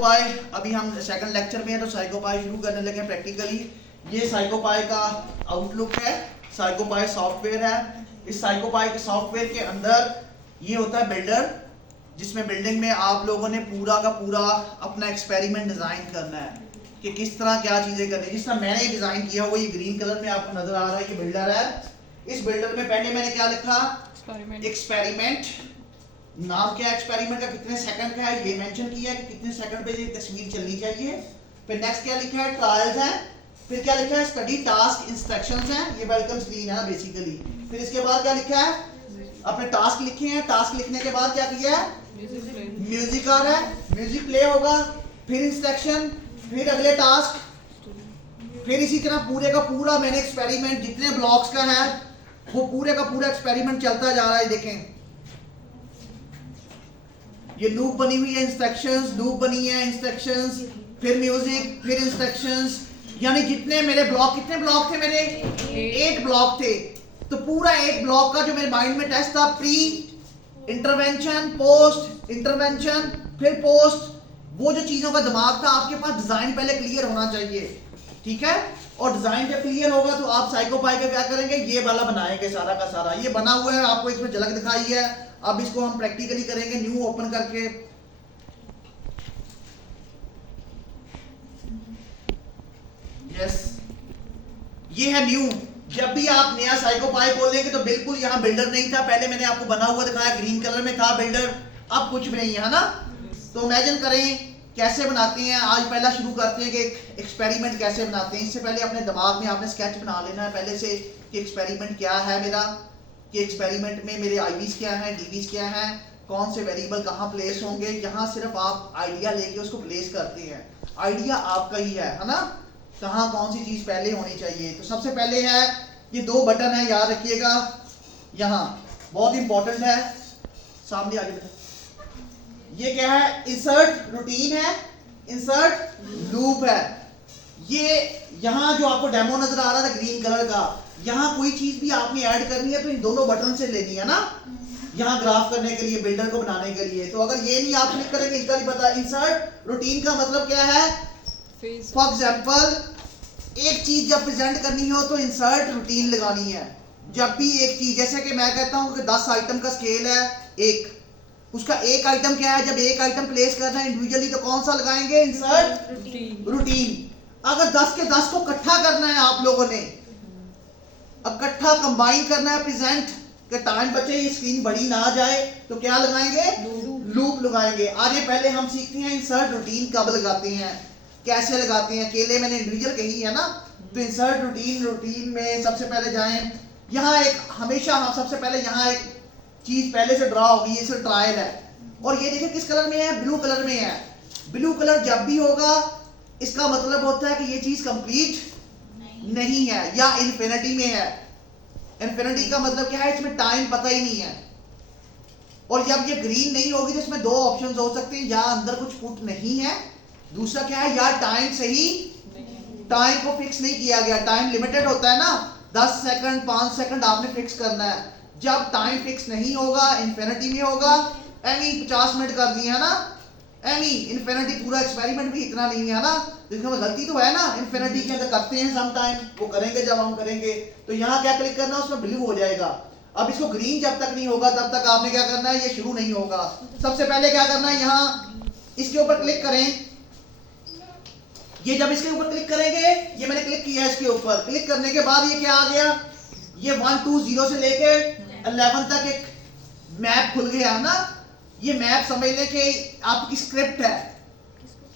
साइकोपाई, अभी हम second lecture में हैं तो साइकोपाई शुरू करने लगे प्रैक्टिकली। ये साइकोपाई का आउटलुक है, साइकोपाई सॉफ्टवेयर है। इस साइकोपाई के सॉफ्टवेयर के अंदर ये होता है बिल्डर, जिसमें बिल्डिंग में आप लोगों ने पूरा का पूरा अपना एक्सपेरिमेंट डिजाइन करना है कि किस तरह क्या चीजें करनी है। जिस तरह मैंने डिजाइन किया हुआ, ये ग्रीन कलर में आपको नजर आ रहा है, ये बिल्डर है। इस बिल्डर में पहले मैंने क्या लिखा, एक्सपेरिमेंट। नाम क्या है एक्सपेरिमेंट का, कितने सेकंड का है ये मेंशन किया कि कितने सेकंड पे ये तस्वीर चलनी चाहिए। फिर नेक्स्ट क्या लिखा है, ट्रायल्स है। फिर क्या लिखा है, स्टडी टास्क इंस्ट्रक्शंस हैं, ये वेलकम स्क्रीन है बेसिकली। फिर इसके बाद क्या लिखा है, अपने टास्क लिखे हैं। टास्क लिखने के बाद क्या किया है, म्यूजिक आ रहा है, म्यूजिक प्ले होगा। फिर इंस्ट्रक्शन, फिर अगले टास्क, फिर इसी तरह पूरे का पूरा मैंने एक्सपेरिमेंट जितने ब्लॉक्स का है वो पूरे का पूरा एक्सपेरिमेंट चलता जा रहा है। देखें ये लूप बनी हुई है, इंस्ट्रक्शंस, लूप बनी है, इंस्ट्रक्शंस, फिर म्यूजिक, फिर इंस्ट्रक्शंस। यानी जितने मेरे ब्लॉक, कितने ब्लॉक थे मेरे, 8 ब्लॉक थे। तो पूरा 8 ब्लॉक का जो मेरे माइंड में टेस्ट था, प्री इंटरवेंशन, पोस्ट इंटरवेंशन, फिर पोस्ट, वो जो चीजों का दिमाग था आपके पास, डिजाइन पहले क्लियर होना चाहिए, ठीक है। और डिजाइन जब क्लियर होगा तो आप साइकोपाई का क्या करेंगे, ये वाला बनाएंगे सारा का सारा। ये बना हुआ है, आपको इसमें झलक दिखाई है। अब इसको हम प्रैक्टिकली करेंगे, न्यू ओपन करके। यस, ये है न्यू। जब भी आप नया साइकोपाई खोलेंगे तो बिल्कुल यहाँ बिल्डर नहीं था, पहले मैंने आपको बना हुआ दिखाया, ग्रीन कलर में था बिल्डर, अब कुछ भी नहीं है ना। तो इमेजिन करें कैसे बनाते हैं। आज पहला शुरू करते हैं कि एक्सपेरिमेंट कैसे बनाते हैं। इससे पहले अपने दिमाग में आपने स्केच बना लेना है पहले से कि एक्सपेरिमेंट क्या है मेरा, कि एक्सपेरिमेंट में मेरे आईवीज क्या हैं, डीवीज क्या हैं, कौन से वेरिएबल कहाँ प्लेस होंगे। यहाँ सिर्फ आप आइडिया लेके उसको प्लेस करते हैं, आइडिया आपका ही है ना, कहाँ कौन सी चीज पहले होनी चाहिए। तो सबसे पहले है ये 2 बटन है, याद रखिएगा, यहाँ बहुत इंपॉर्टेंट है। सामने आगे बेटा, ये क्या है, इंसर्ट रूटीन है, इंसर्ट लूप है। ये यहाँ जो आपको डेमो नजर आ रहा था ग्रीन कलर का, यहाँ कोई चीज भी आपने ऐड करनी है तो इन दोनों बटन से लेनी है ना, यहाँ ग्राफ करने के लिए, बिल्डर को बनाने के लिए। तो अगर ये नहीं आप क्लिक करेंगे, इनका नहीं पता। इंसर्ट रूटीन का मतलब क्या है, फॉर एग्जाम्पल एक चीज जब प्रेजेंट करनी हो तो इंसर्ट रूटीन लगानी है। जब भी एक चीज, जैसे कि मैं कहता हूं कि 10 आइटम का स्केल है, एक, उसका एक आइटम क्या है, जब एक आइटम प्लेस करना है इंडिविजुअली तो कौन सा लगाएंगे, इंसर्ट रूटीन। अगर 10 के 10 को इकट्ठा करना है आप लोगों ने, इकट्ठा कंबाइन करना है, प्रेजेंट के टाइम बचे, ये स्क्रीन बड़ी ना जाए, तो क्या लगाएंगे, लूप लगाएंगे। आगे पहले हम सीखते हैं इंसर्ट रूटीन कब लगाते हैं, कैसे लगाते हैं। अकेले मैंने इंडिविजुअल कही है ना, तो इंसर्ट रूटीन में सबसे पहले जाएं, यहाँ एक हमेशा हम सबसे पहले यहाँ एक चीज पहले से ड्रा होगी, ये सिर्फ ट्रायल है। और ये देखिए किस कलर में है, ब्लू कलर में है। ब्लू कलर जब भी होगा इसका मतलब होता है कि ये चीज कंप्लीट नहीं है या इन्फिनिटी में है। इन्फिनिटी का मतलब क्या है, इसमें टाइम पता ही नहीं है। और जब ये ग्रीन नहीं होगी तो इसमें 2 ऑप्शंस हो सकते हैं, या अंदर कुछ पुट नहीं है, दूसरा क्या है, या टाइम सही, टाइम को फिक्स नहीं किया गया। टाइम लिमिटेड होता है ना, 10 सेकंड 5 सेकंड आपने फिक्स करना है। जब टाइम फिक्स नहीं होगा, इन्फिनिटी में होगा, एनी 50 मिनट कर दिए है ना, एनी इन्फिनिटी, पूरा एक्सपेरिमेंट भी इतना नहीं है ना, इसमें गलती तो है ना, इन्फिनिटी के अंदर करते हैं सम टाइम, वो करेंगे जब हम करेंगे। तो यहाँ क्या क्लिक करना, उसमें ब्लू हो जाएगा। अब इसको ग्रीन जब तक नहीं होगा तब तक आपने क्या करना है, ये शुरू नहीं होगा। सबसे पहले क्या करना है, यहाँ इसके ऊपर क्लिक करें। ये जब इसके ऊपर क्लिक करेंगे, ये मैंने क्लिक किया है इसके ऊपर, क्लिक करने के बाद ये क्या आ गया, ये 1 2 0 से लेके 11 तक एक मैप खुल गया है ना। ये मैप समझ लें कि आपकी स्क्रिप्ट है,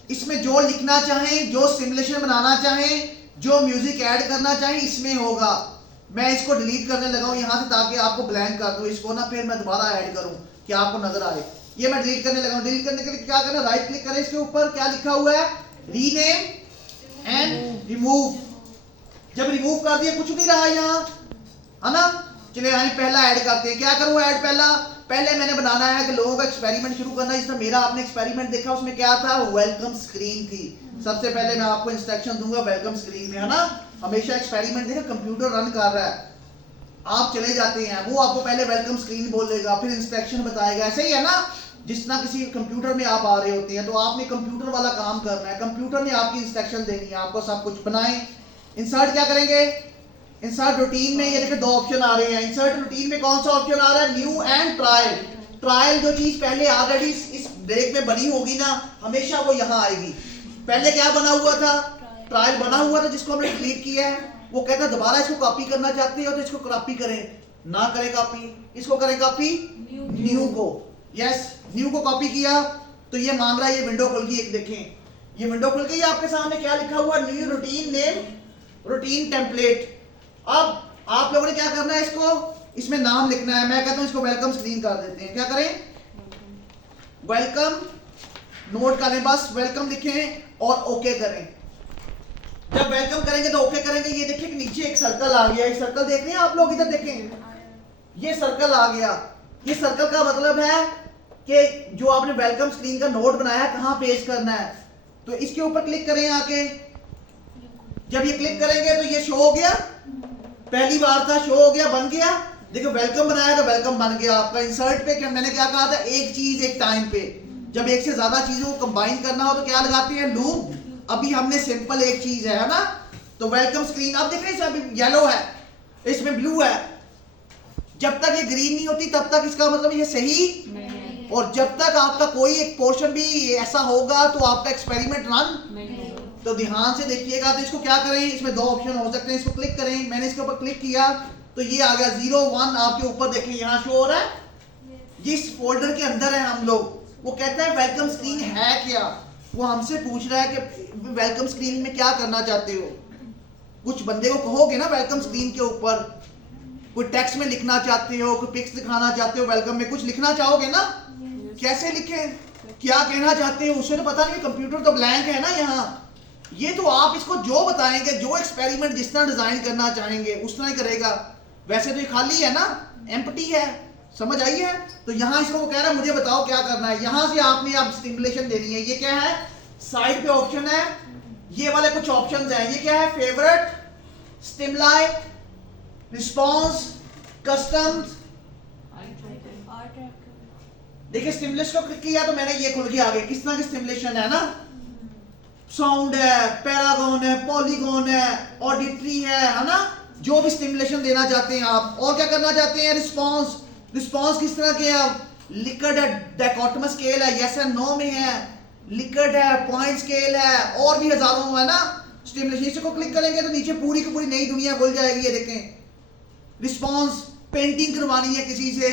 इसमें जो लिखना चाहें, जो सिमुलेशन बनाना चाहें, जो म्यूजिक ऐड करना चाहें, इसमें होगा। मैं इसको डिलीट करने लगा हूं यहां से ताकि आपको ब्लैंक कर दूं इसको ना, फिर मैं दोबारा ऐड करूं कि आपको नजर आए। ये मैं डिलीट करने लगा हूं। डिलीट करने के लिए क्या करना, राइट क्लिक करें, इसके ऊपर क्या लिखा हुआ है, रीनेम एंड रिमूव। जब रिमूव कर दिया कुछ नहीं रहा यहाँ, है ना। चलिए हम पहला ऐड करते हैं। क्या करूँ ऐड, पहले मैंने बनाना है कि लोगों का एक्सपेरिमेंट शुरू करना है। इसमें मेरा आपने एक्सपेरिमेंट देखा, उसमें क्या था, वेलकम स्क्रीन थी। सबसे पहले मैं आपको इंस्ट्रक्शन दूंगा वेलकम स्क्रीन में, है ना। हमेशा एक्सपेरिमेंट देखा कंप्यूटर रन कर रहा है, आप चले जाते हैं, वो आपको पहले वेलकम स्क्रीन बोलेगा, फिर इंस्ट्रक्शन बताएगा, ऐसे ही है ना। जिस ना किसी कंप्यूटर में आप आ रहे होते हैं, तो आपने कंप्यूटर वाला काम करना है, कंप्यूटर ने आपकी इंस्ट्रक्शन देनी है, आपको सब कुछ बनाएं। इंसर्ट क्या करेंगे, इंसर्ट रूटीन में ये देखिए दो ऑप्शन आ रहे हैं। इंसर्ट रूटीन में कौन सा ऑप्शन आ रहा है, न्यू एंड ट्रायल। ट्रायल जो चीज पहले ऑलरेडी इस ब्रेक में बनी होगी ना, हमेशा वो यहाँ आएगी। पहले क्या बना हुआ था, ट्रायल बना हुआ था जिसको हमने डिलीट किया है। वो कहता है दोबारा इसको कॉपी करना चाहते हो तो इसको कॉपी करें, ना करें कॉपी, इसको करें कॉपी न्यू को। यस, न्यू को कॉपी किया तो ये मांग रहा है, ये विंडो खुल गई। एक देखें ये विंडो खुल गई, आपके सामने क्या लिखा हुआ, new routine name, routine template. अब आप लोगों ने क्या करना है, इसको इसमें नाम लिखना है। मैं कहता हूं इसको वेलकम स्क्रीन कर देते हैं। क्या करें, वेलकम नोट करें, बस वेलकम लिखें और ओके करें। जब वेलकम करेंगे तो ओके करेंगे, ये देखिए कि नीचे एक सर्कल आ गया। एक सर्कल देख रहे हैं आप लोग, इधर देखें, ये सर्कल आ गया। ये सर्कल का मतलब है कि जो आपने वेलकम स्क्रीन का नोट बनाया है कहां पेस्ट करना है। तो इसके ऊपर क्लिक करें आके। जब ये क्लिक करेंगे तो ये शो हो गया, पहली बार था, शो हो गया, बन गया। देखो वेलकम बनाया तो वेलकम बन गया आपका। इंसर्ट पे क्या मैंने क्या कहा था, एक चीज एक टाइम पे। जब एक से ज्यादा चीजों को कंबाइन करना हो तो क्या लगाते हैं, लूप। अभी हमने सिंपल एक चीज है ना, तो वेलकम स्क्रीन। अब देख रहे हैं अभी येलो है, इसमें ब्लू है। जब तक ये ग्रीन नहीं होती तब तक इसका मतलब ये सही नहीं। और जब तक आपका कोई एक पोर्शन भी ऐसा होगा तो आपका एक्सपेरिमेंट रन नहीं। तो ध्यान से देखिएगा। तो इसको क्या करें, इसमें दो ऑप्शन हो सकते हैं, इसको क्लिक करें। मैंने इसके ऊपर क्लिक किया तो ये आ गया 0 1 आपके ऊपर देखें यहाँ शो हो रहा है। जिस फोल्डर के अंदर है हम लोग, वो कहता है वेलकम स्क्रीन है क्या। वो हमसे पूछ रहा है कि वेलकम स्क्रीन में क्या करना चाहते हो। कुछ बंदे को कहोगे ना वेलकम स्क्रीन के ऊपर, कोई टेक्स्ट में लिखना चाहते हो, कोई पिक्स दिखाना चाहते हो, वेलकम में कुछ लिखना चाहोगे ना, कैसे लिखें, क्या कहना चाहते हो, उसे तो पता नहीं, कंप्यूटर तो ब्लैंक है ना यहाँ। ये तो आप इसको जो बताएंगे, जो एक्सपेरिमेंट जिस तरह डिजाइन करना चाहेंगे उस तरह ही करेगा। वैसे तो ये खाली है ना, एम्प्टी है, समझ आई है। तो यहाँ इसको वो कह रहा है मुझे बताओ क्या करना है। यहाँ से आपने अब स्टिमुलेशन देनी है। ये क्या है, साइड पे ऑप्शन है, ये वाले कुछ ऑप्शंस हैं। ये क्या है, फेवरेट, स्टिमुलाई, रिस्पॉन्स, कस्टम। देखिए स्टिमुलस को क्लिक किया तो मैंने ये खुल के आ गया। किस तरह की स्टिमुलेशन है ना, साउंड है, पैरागॉन है, पॉलीगॉन है, ऑडिटरी है ना, जो भी स्टिमुलेशन देना चाहते हैं आप। और क्या करना चाहते हैं, रिस्पॉन्स। रिस्पॉन्स किस तरह के है, लिकर्ड है, डायकोटमस स्केल है, यस एंड नो में है, लिकर्ड है, पॉइंट स्केल है, और भी हजारों है ना स्टिमुलेशन। इसको क्लिक करेंगे तो नीचे पूरी की पूरी नई दुनिया खुल जाएगी। ये देखें रिस्पॉन्स, पेंटिंग करवानी है किसी से,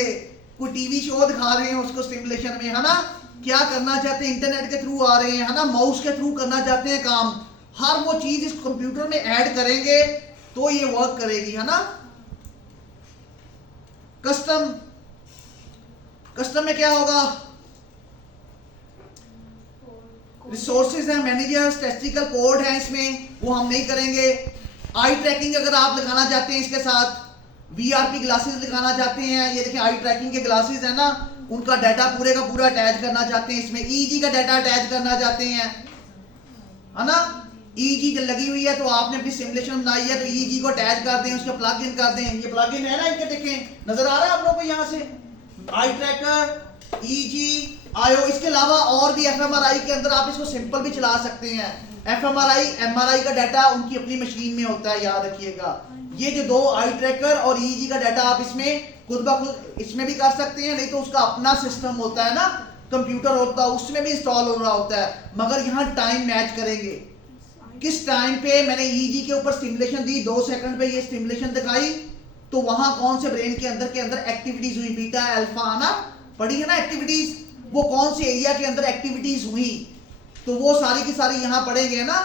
कोई टीवी शो दिखा रहे हैं उसको स्टिमुलेशन में, है ना, क्या करना चाहते हैं, इंटरनेट के थ्रू आ रहे हैं, है ना, माउस के थ्रू करना चाहते हैं काम। हर वो चीज इस कंप्यूटर में ऐड करेंगे तो ये वर्क करेगी, है ना। कस्टम, कस्टम में क्या होगा, रिसोर्सेज हैं, मैनेजर्स, टेस्टिकल कोड है इसमें, वो हम नहीं करेंगे। आई ट्रैकिंग अगर आप लगाना चाहते हैं इसके साथ, वीआरपी ग्लासेस दिखाना चाहते हैं, ये देखिए आई ट्रैकिंग के ग्लासेस है ना, उनका डाटा पूरे का पूरा अटैच करना चाहते हैं इसमें, ईजी का डाटा अटैच करना चाहते हैं, है ना। ईजी लगी हुई है तो आपने अपनी सिमुलेशन बनाई है तो ईजी को अटैच कर दें, उसका प्लग इन कर दें। ये प्लग इन है ना, इनके देखें नजर आ रहा है आप लोगों को यहाँ से, आई ट्रैकर, ईजी, आईओ। इसके अलावा और भी एफएमआरआई के अंदर आप इसको सिंपल भी चला सकते हैं। एफएमआरआई, एमआरआई का डाटा उनकी अपनी मशीन में होता है, याद रखिएगा। ये जो दो आई ट्रैकर और ईजी का डाटा आप इसमें खुद ब खुद इसमें भी कर सकते हैं, नहीं तो उसका अपना सिस्टम होता है ना, कंप्यूटर होता है, उसमें भी इंस्टॉल हो रहा होता है। मगर यहाँ टाइम मैच करेंगे, किस टाइम पे मैंने ईजी के ऊपर स्टिमुलेशन दी, 2 सेकंड पे ये स्टिमुलेशन दिखाई, तो वहां कौन से ब्रेन के अंदर एक्टिविटीज हुई, बीटा अल्फा ना पढ़ी है ना एक्टिविटीज, वो कौन से एरिया के अंदर एक्टिविटीज हुई, तो वो सारी की सारी यहाँ पढ़ेंगे ना,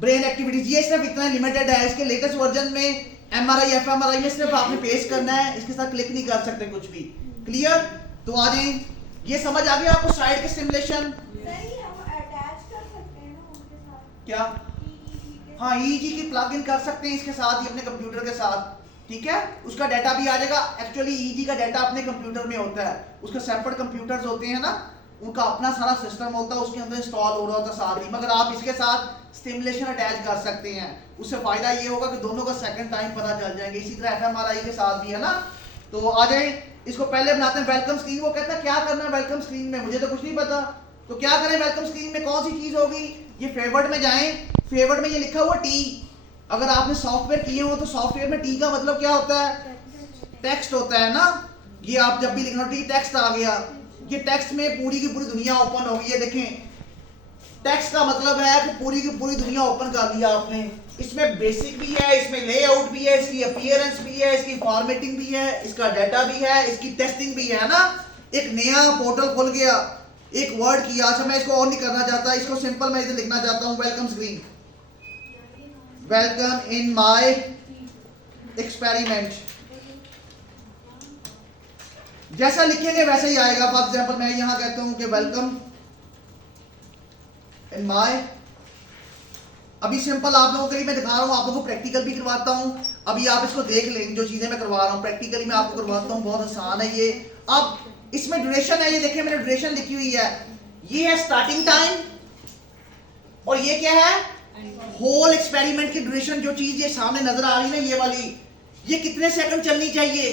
ब्रेन एक्टिविटीज। ये सिर्फ इतना लिमिटेड है, इसके लेटेस्ट वर्जन में एमआरआई एफएमआरआई में सिर्फ आपने पेस्ट करना है, इसके साथ क्लिक नहीं कर सकते कुछ भी। क्लियर, तो आ जाए, ये समझ आ गया आपको साइड के स्टिमुलेशन। क्या, हाँ, ईजी की प्लग इन कर सकते हैं इसके साथ ही अपने कंप्यूटर के साथ, ठीक है, उसका डाटा भी आ जाएगा। एक्चुअली ईजी का डाटा अपने कंप्यूटर में होता है, उसके सेपरेट कंप्यूटर्स होते हैं ना, उनका अपना सारा सिस्टम होता है, उसके अंदर इंस्टॉल हो रहा होता है साथ ही। मगर आप इसके साथ स्टिमुलेशन अटैच कर सकते हैं, उससे फायदा ये होगा कि दोनों का सेकंड टाइम पता चल जाएंगे। इसी तरह एफएमआरआई के साथ भी है ना। तो आ जाए, इसको पहले बनाते हैं वेलकम स्क्रीन। वो कहता है क्या करना है वेलकम स्क्रीन में, मुझे तो कुछ नहीं पता, तो क्या करें वेलकम स्क्रीन में, कौन सी चीज होगी? ये फेवरेट में जाएं, फेवरेट में ये लिखा हुआ टी। अगर आपने सॉफ्टवेयर किए हो तो सॉफ्टवेयर में टी का मतलब क्या होता है? टेक्स्ट होता है ना। ये आप जब भी लिखना टी टेक्स्ट आ गया, ये टेक्स्ट में पूरी की पूरी दुनिया ओपन होगी। ये देखें टेक्स्ट का मतलब है कि पूरी की पूरी दुनिया ओपन कर लिया आपने। इसमें बेसिक भी है, इसमें लेआउट भी है, इसकी अपीयरेंस भी है, इसकी फॉर्मेटिंग भी है, इसका डाटा भी है, इसकी टेस्टिंग भी है ना। एक नया पोर्टल खुल गया, एक वर्ड किया। अच्छा मैं इसको और नहीं करना चाहता, इसको सिंपल मैं इधर लिखना चाहता हूं welcome screen, welcome in my experiment. जैसा लिखेंगे वैसे ही आएगा। फॉर एग्जांपल मैं यहां कहता हूं कि वेलकम इन माय, अभी सिंपल आप लोगों के लिए मैं दिखा रहा हूं, आप लोगों को प्रैक्टिकल भी करवाता हूं। अभी आप इसको देख लें, जो चीजें मैं करवा रहा हूं प्रैक्टिकली मैं आपको करवाता हूं, बहुत आसान है ये। अब इसमें ड्यूरेशन है, ये देखिए मैंने ड्यूरेशन लिखी हुई है, ये है स्टार्टिंग टाइम और ये क्या है होल एक्सपेरिमेंट की ड्यूरेशन। जो चीज ये सामने नजर आ रही है ना ये वाली, ये कितने सेकंड चलनी चाहिए,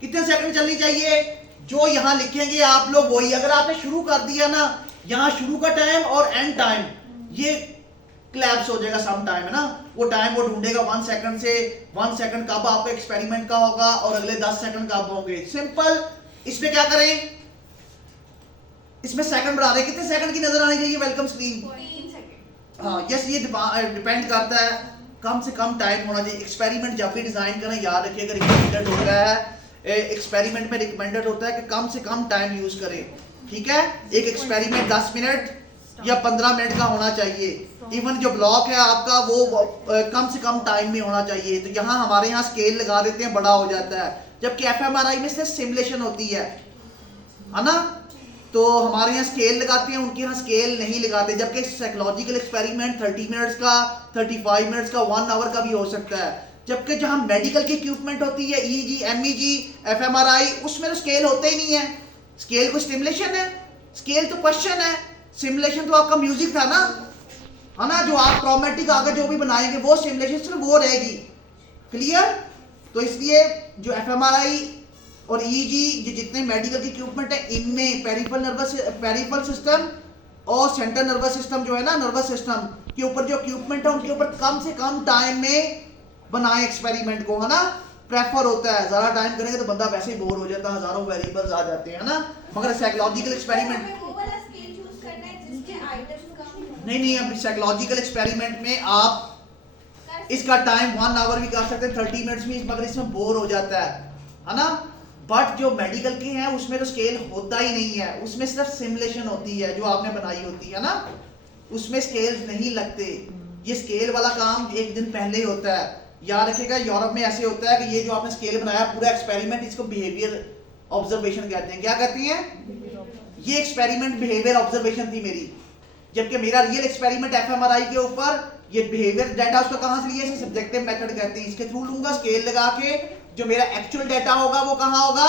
कितने सेकंड चलनी चाहिए, जो यहां लिखेंगे आप लोग वही। अगर आपने शुरू कर दिया ना, यहां शुरू का टाइम और एंड टाइम ये क्लैप्स हो जाएगा सम टाइम है ना, वो टाइम वो ढूंढेगा 1 सेकंड से 1 सेकंड कब आपका एक्सपेरिमेंट का होगा और अगले 10 सेकंड कब होंगे। सिंपल। इसमें क्या करें, इसमें सेकंड बढ़ा दें, कितने सेकंड की नजर आनी चाहिए वेलकम स्क्रीन? 3 सेकंड। हाँ यस, ये डिपेंड करता है, कम से कम टाइम होना चाहिए। एक्सपेरिमेंट जब भी डिजाइन करें याद रखिएगा रिकमेंडेड होता है, एक्सपेरिमेंट में रिकमेंडेड होता है कि कम से कम टाइम यूज करें। ठीक है, एक एक्सपेरिमेंट 10 मिनट या 15 मिनट का होना चाहिए। इवन जो ब्लॉक है आपका वो कम से कम टाइम में होना चाहिए। तो यहाँ हमारे यहाँ स्केल लगा देते हैं, बड़ा हो जाता है, जबकि एफएमआरआई में से सिमुलेशन होती है ना, तो हमारे यहाँ स्केल लगाते हैं, उनके यहाँ स्केल नहीं लगाते। जबकि साइकोलॉजिकल एक्सपेरिमेंट 30 मिनट्स का, 35 मिनट्स का, 1 आवर का भी हो सकता है। जबकि जहाँ मेडिकल की इक्विपमेंट होती है, ईईजी, एमईजी, एफएमआरआई, उसमें तो स्केल होते ही नहीं है। स्केल को स्टिमुलेशन है, स्केल तो क्वेश्चन है, सिमुलेशन तो आपका म्यूजिक था ना, है ना, जो आप ट्रॉमेटिक आगे जो भी बनाएंगे वो सिमुलेशन सिर्फ वो रहेगी। क्लियर? तो इसलिए जो एफएमआरआई और ईईजी, ये जितने मेडिकल की इक्विपमेंट है, इनमें पेरिफेरल सिस्टम और सेंट्रल नर्वस सिस्टम जो है ना, नर्वस सिस्टम के ऊपर जो इक्विपमेंट है उनके ऊपर कम से कम टाइम में बनाए एक्सपेरिमेंट को, है ना, प्रेफर होता है। ज्यादा टाइम करेंगे तो बंदा वैसे ही बोर हो जाता है, हजारों वेरिएबल्स आ जाते हैं ना। मगर साइकोलॉजिकल एक्सपेरिमेंट वो वाला स्केल चूज करना है जिसके आइटम्स कम हो। नहीं, अब साइकोलॉजिकल एक्सपेरिमेंट में आप इसका टाइम 1 आवर भी कर सकते हैं, 30 मिनट्स भी, मगर इसमें बोर हो जाता है ना। बट जो मेडिकल के हैं उसमें तो स्केल होता ही नहीं है, उसमें सिर्फ सिमुलेशन होती है जो आपने बनाई होती है ना, उसमें स्केल नहीं लगते। ये स्केल वाला काम एक दिन पहले ही होता है। याद रखिएगा यूरोप में ऐसे होता है कि ये जो आपने स्केल बनाया पूरा एक्सपेरिमेंट, इसको बिहेवियर ऑब्जर्वेशन कहते हैं। क्या कहते हैं? ये एक्सपेरिमेंट बिहेवियर ऑब्जर्वेशन थी मेरी, जबकि मेरा रियल एक्सपेरिमेंट एफएमआरआई के ऊपर, ये बिहेवियर डाटा उसका कहां से लिया, इसे सब्जेक्टिव मेथड कहते हैं। इसके थ्रू लूंगा स्केल लगा के, जो मेरा एक्चुअल डाटा होगा वो कहां होगा?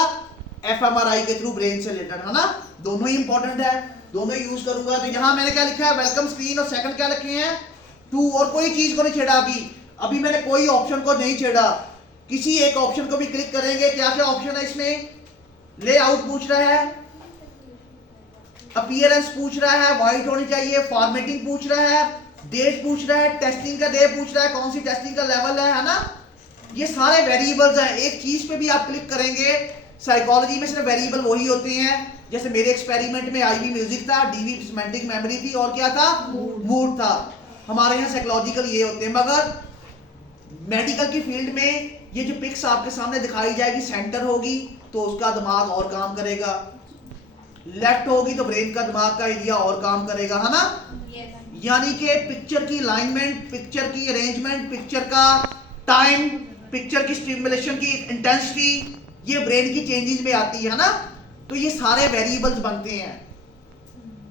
एफएमआरआई के थ्रू, ब्रेन से रिलेटेड, है ना। दोनों ही इंपॉर्टेंट है, दोनों ही यूज करूंगा। तो यहां मैंने क्या लिखा है, वेलकम स्क्रीन, और सेकंड क्या लिखे हैं, 2, और कोई चीज को नहीं छेड़ा अभी मैंने कोई ऑप्शन को नहीं छेड़ा। किसी एक ऑप्शन को भी क्लिक करेंगे, क्या क्या ऑप्शन है इसमें, लेआउट पूछ रहा है, अपीयरेंस पूछ रहा है, व्हाइट होनी चाहिए, फॉर्मेटिंग पूछ रहा है, डेट पूछ रहा है, टेस्टिंग का डे पूछ रहा है, कौन सी टेस्टिंग का लेवल है ना। ये सारे वेरिएबल्स हैं। एक चीज पे भी आप क्लिक करेंगे, साइकोलॉजी में सिर्फ वेरिएबल वही होते हैं, जैसे मेरे एक्सपेरिमेंट में आईवी म्यूजिक था, डीवी सिमेंटिक मेमोरी थी, और क्या था, मूड था। हमारे यहाँ साइकोलॉजिकल ये होते हैं। मगर मेडिकल की फील्ड में ये जो पिक्स आपके सामने दिखाई जाएगी, सेंटर होगी तो उसका दिमाग और काम करेगा, लेफ्ट होगी तो ब्रेन का दिमाग का एरिया और काम करेगा, है ना। यानी कि पिक्चर की अलाइनमेंट, पिक्चर की अरेंजमेंट, पिक्चर का टाइम, पिक्चर की स्टिमुलेशन की इंटेंसिटी, ये ब्रेन की चेंजेस में आती है ना। तो ये सारे वेरिएबल्स बनते हैं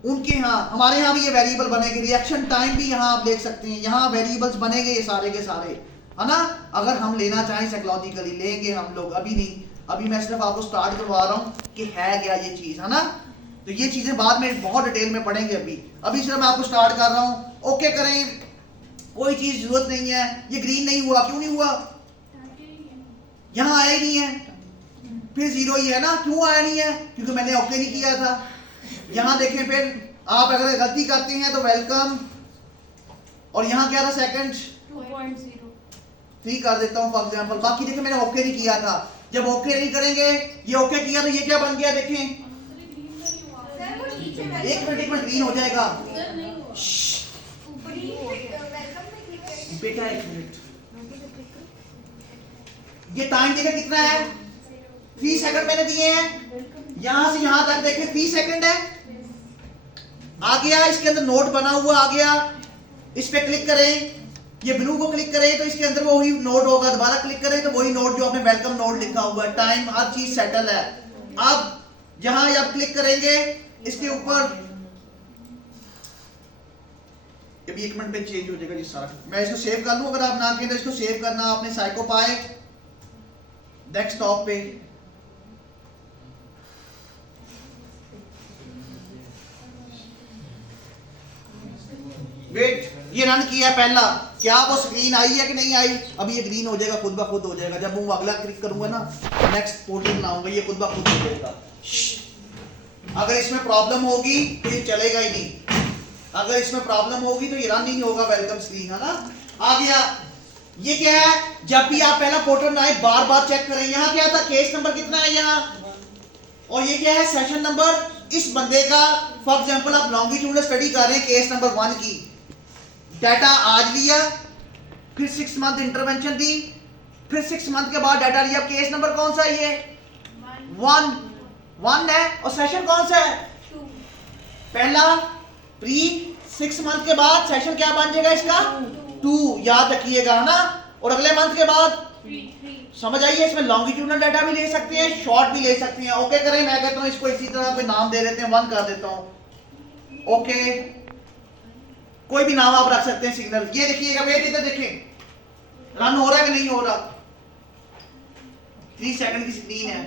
उनके यहाँ। हमारे यहाँ भी ये वेरिएबल बनेंगे, रिएक्शन टाइम भी यहाँ आप देख सकते हैं, यहाँ वेरिएबल्स बनेंगे ये सारे के सारे, है ना। अगर हम लेना चाहें साइकोलॉजिकली लेंगे हम लोग, अभी नहीं, अभी मैं सिर्फ आपको स्टार्ट करवा रहा हूँ कि है क्या ये चीज, है ना। तो ये चीजें बाद में बहुत डिटेल में पढ़ेंगे, अभी सिर्फ मैं आपको स्टार्ट कर रहा हूँ। ओके करें, कोई चीज जरूरत नहीं है। ये ग्रीन नहीं हुआ, क्यों नहीं हुआ, यहाँ आया ही नहीं है, फिर 0 ही है ना, क्यों आया नहीं है? क्योंकि मैंने ओके नहीं किया था। यहाँ देखें, फिर आप अगर गलती करते हैं तो वेलकम, और यहाँ क्या था सेकंड 3 कर देता हूँ फॉर एग्जांपल। बाकी देखें मैंने ओके नहीं किया था। जब ओके नहीं करेंगे, ये ओके किया तो ये क्या बन गया देखें, सर वो नीचे एक मिनट ग्रीन हो जाएगा। ऊपरी वेलकम पे क्लिक करेंगे। बेटा एक मिनट, ये टाइम देखा कितना है, 3 सेकंड मैंने दिए हैं। यहां से यहां तक देखें 3 सेकंड है। आ गया, इसके अंदर नोट बना हुआ आ गया। इस पे क्लिक करें, ये ब्लू को क्लिक करें तो इसके अंदर वो वही नोट होगा। दोबारा क्लिक करें तो वही नोट जो आपने वेलकम नोट लिखा हुआ है, टाइम हर चीज सेटल है। अब जहां आप क्लिक करेंगे इसके ऊपर, अभी 1 मिनट में चेंज हो जाएगा जी सारा। मैं इसको सेव कर लूं, अगर आप ना करें तो इसको सेव करना आपने साइकोपाई डेस्कटॉप पे। वेट, ये रन किया पहला, क्या वो स्क्रीन आई है कि नहीं आई? अब ये ग्रीन हो जाएगा, खुद ब खुद हो जाएगा। जब मैं अगला क्लिक करूंगा ना, नेक्स्ट पोर्टल बनाऊंगा, ये खुद ब खुद हो जाएगा। अगर इसमें प्रॉब्लम होगी तो ये चलेगा ही नहीं। अगर इसमें प्रॉब्लम होगी तो ये रन ही नहीं होगा वेलकम स्क्रीन, है ना। आ गया, ये क्या है, जब भी आप पहला पोर्टल बनाए बार बार चेक करें। यहाँ क्या था, केस नंबर कितना है यहाँ, और ये क्या है, सेशन नंबर। इस बंदे का फॉर एग्जांपल आप लॉन्गिट्यूडनल स्टडी कर रहे हैं केस नंबर 1 की, डाटा आज लिया, फिर 6 मंथ इंटरवेंशन दी, फिर 6 मंथ के बाद डाटा लिया। केस नंबर कौन सा है ये, 1 है, और सेशन कौन सा है, 2। पहला प्री, 6 मंथ के बाद सेशन क्या बन जाएगा इसका, 2, याद रखिएगा, है ना। और अगले मंथ के बाद 3। समझ आइए, इसमें लॉन्गिट्यूडनल डाटा भी ले सकते हैं, शॉर्ट भी ले सकते हैं। ओके करें, मैं कहता हूं इसको इसी तरह कोई नाम दे देते हैं, 1 कर देता हूं। ओके, कोई भी नाम आप रख सकते हैं सिग्नल। ये देखिएगा, वेट इधर देखें, रन हो रहा है कि नहीं हो रहा। 3 सेकंड की स्क्रीन है।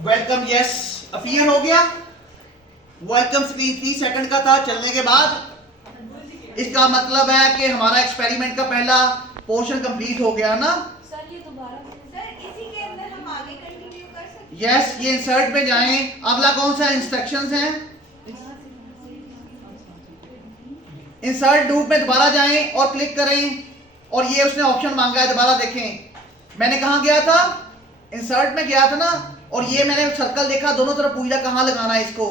वेलकम, यस, अपीयर हो गया। वेलकम स्क्रीन 3 सेकंड का था। चलने के बाद इसका मतलब है कि हमारा एक्सपेरिमेंट का पहला पोर्शन कंप्लीट हो गया ना। सर ये दोबारा, सर इसी के अंदर हम आगे कंटिन्यू कर सकते हैं। यस, ये इंसर्ट पे जाएं। अगला कौन सा इंस्ट्रक्शंस हैं, इंसर्ट लूप में दोबारा जाएं और क्लिक करें, और ये उसने ऑप्शन मांगा है, दोबारा देखें। मैंने कहां गया था, इंसर्ट में गया था ना, और ये मैंने सर्कल देखा दोनों तरफ, पूछा कहां लगाना है इसको।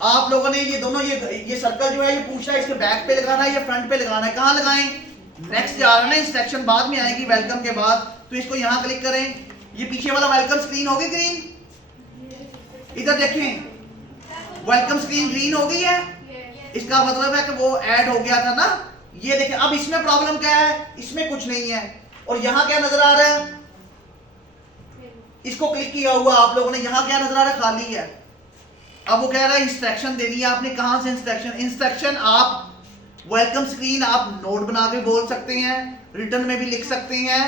आप लोगों ने ये दोनों ये सर्कल जो है ये पूछा है इसके बैक पे लगाना है या फ्रंट पे लगाना है, कहां लगाएं। नेक्स्ट जा रहा है ना, इंस्ट्रक्शन बाद में आएगी वेलकम के बाद, तो इसको यहां क्लिक करें। ये पीछे वाला वेलकम स्क्रीन होगी ग्रीन, इधर देखें, वेलकम स्क्रीन ग्रीन हो गई है। इसका मतलब है कि वो ऐड हो गया था ना। ये देखें, अब इसमें प्रॉब्लम क्या है, इसमें कुछ नहीं है। और यहाँ क्या नजर आ रहा है, इसको क्लिक किया हुआ आप लोगों ने, यहाँ क्या नजर आ रहा है, खाली है। अब वो कह रहा है इंस्ट्रक्शन देनी है आपने, कहां से इंस्ट्रक्शन आप वेलकम स्क्रीन आप नोट बना के बोल सकते हैं, रिटर्न में भी लिख सकते हैं,